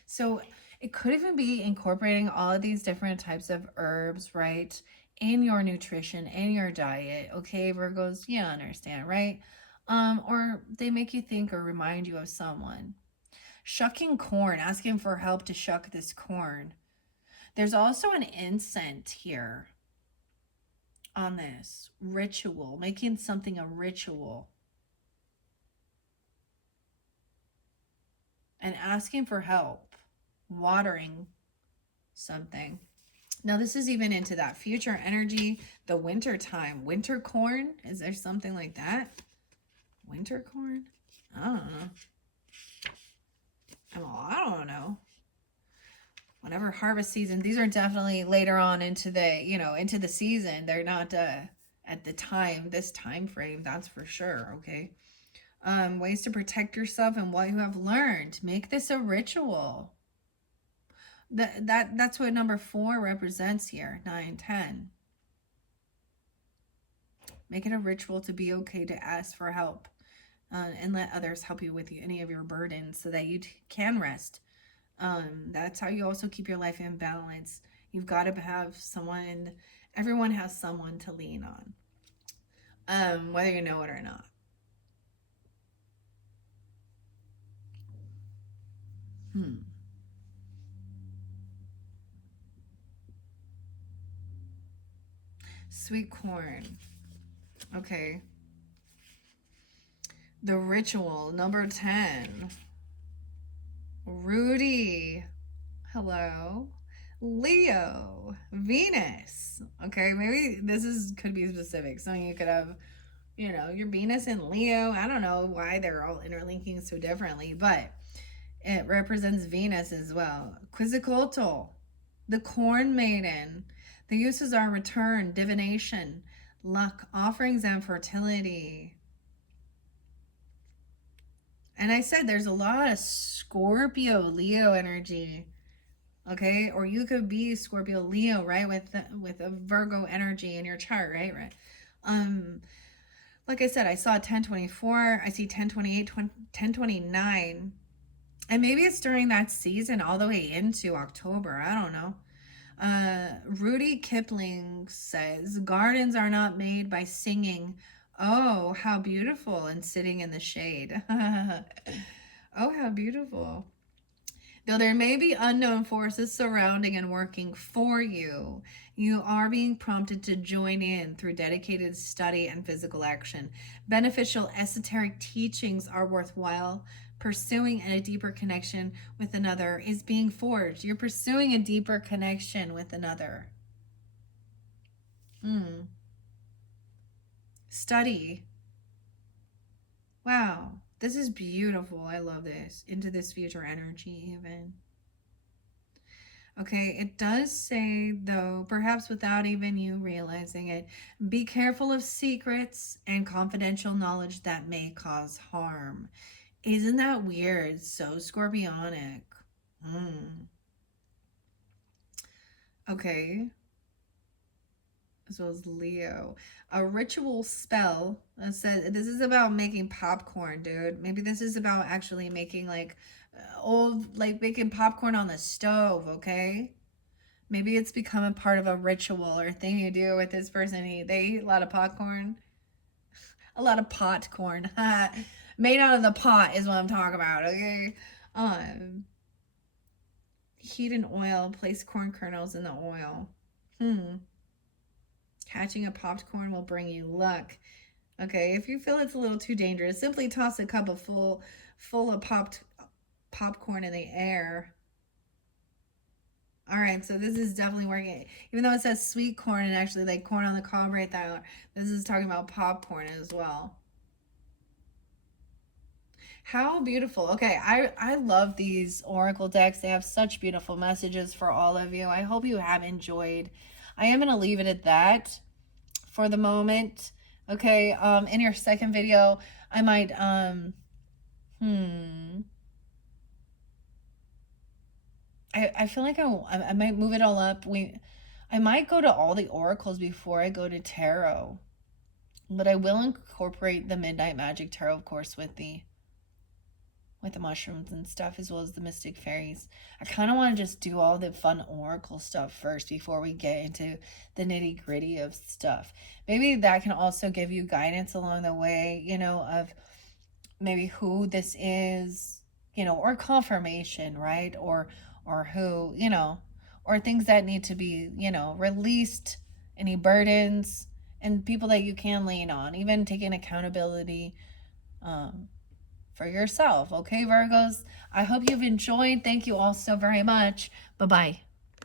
So it could even be incorporating all of these different types of herbs, right, in your nutrition, in your diet. Okay, Virgos, you understand, right? Or they make you think or remind you of someone. Shucking corn, asking for help to shuck this corn. There's also an incense here on this ritual, making something a ritual. And asking for help, watering something. Now, this is even into that future energy, the winter time. Winter corn? Is there something like that? Winter corn? I don't know. I don't know. Whenever harvest season, these are definitely later on into the, into the season. They're not at the time, this time frame, that's for sure, okay? Ways to protect yourself and what you have learned. Make this a ritual. That's what number 4 represents here, 9, 10. Make it a ritual to be okay to ask for help, and let others help you with any of your burdens so that you can rest. That's how you also keep your life in balance. You've got to have someone, everyone has someone to lean on, whether you know it or not. Sweet corn. Okay. The ritual, number 10. Rudy. Hello. Leo. Venus. Okay, maybe could be specific. So you could have, your Venus and Leo. I don't know why they're all interlinking so differently, but it represents Venus as well. Quetzalcoatl, the corn maiden. The uses are return, divination, luck, offerings, and fertility. And I said there's a lot of Scorpio, Leo energy. Okay, or you could be Scorpio, Leo, right, with a Virgo energy in your chart, right? Like I said, I saw 1024, I see 1028, 1029, and maybe it's during that season all the way into October. I don't know. Rudy Kipling says, gardens are not made by singing, "Oh, how beautiful," and sitting in the shade. Oh, how beautiful. Though there may be unknown forces surrounding and working for you, you are being prompted to join in through dedicated study and physical action. Beneficial esoteric teachings are worthwhile pursuing, and a deeper connection with another is being forged. You're pursuing a deeper connection with another. Study. Wow. This is beautiful. I love this. Into this future energy, even. Okay, it does say, though, perhaps without even you realizing it, be careful of secrets and confidential knowledge that may cause harm. Isn't that weird? So scorpionic. Okay. As well as Leo. A ritual spell. That says this is about making popcorn, dude. Maybe this is about actually making making popcorn on the stove, okay? Maybe it's become a part of a ritual or thing you do with this person. They eat a lot of popcorn. A lot of pot corn. Made out of the pot is what I'm talking about, okay? Heat and oil. Place corn kernels in the oil. Catching a popped corn will bring you luck. Okay, if you feel it's a little too dangerous, simply toss a cup full of popcorn in the air. All right, so this is definitely working. Even though it says sweet corn and actually like corn on the cob right there, this is talking about popcorn as well. How beautiful. Okay, I love these oracle decks. They have such beautiful messages for all of you. I hope you have enjoyed. I am going to leave it at that for the moment. Okay, in your second video, I might, I feel like I might move it all up. I might go to all the oracles before I go to tarot. But I will incorporate the Midnight Magic Tarot, of course, with the mushrooms and stuff, as well as the mystic fairies. I kind of want to just do all the fun oracle stuff first before we get into the nitty gritty of stuff. Maybe that can also give you guidance along the way, of maybe who this is, or confirmation, right? Or who, or things that need to be, released, any burdens, and people that you can lean on, even taking accountability, for yourself. Okay, Virgos, I hope you've enjoyed. Thank you all so very much. Bye-bye.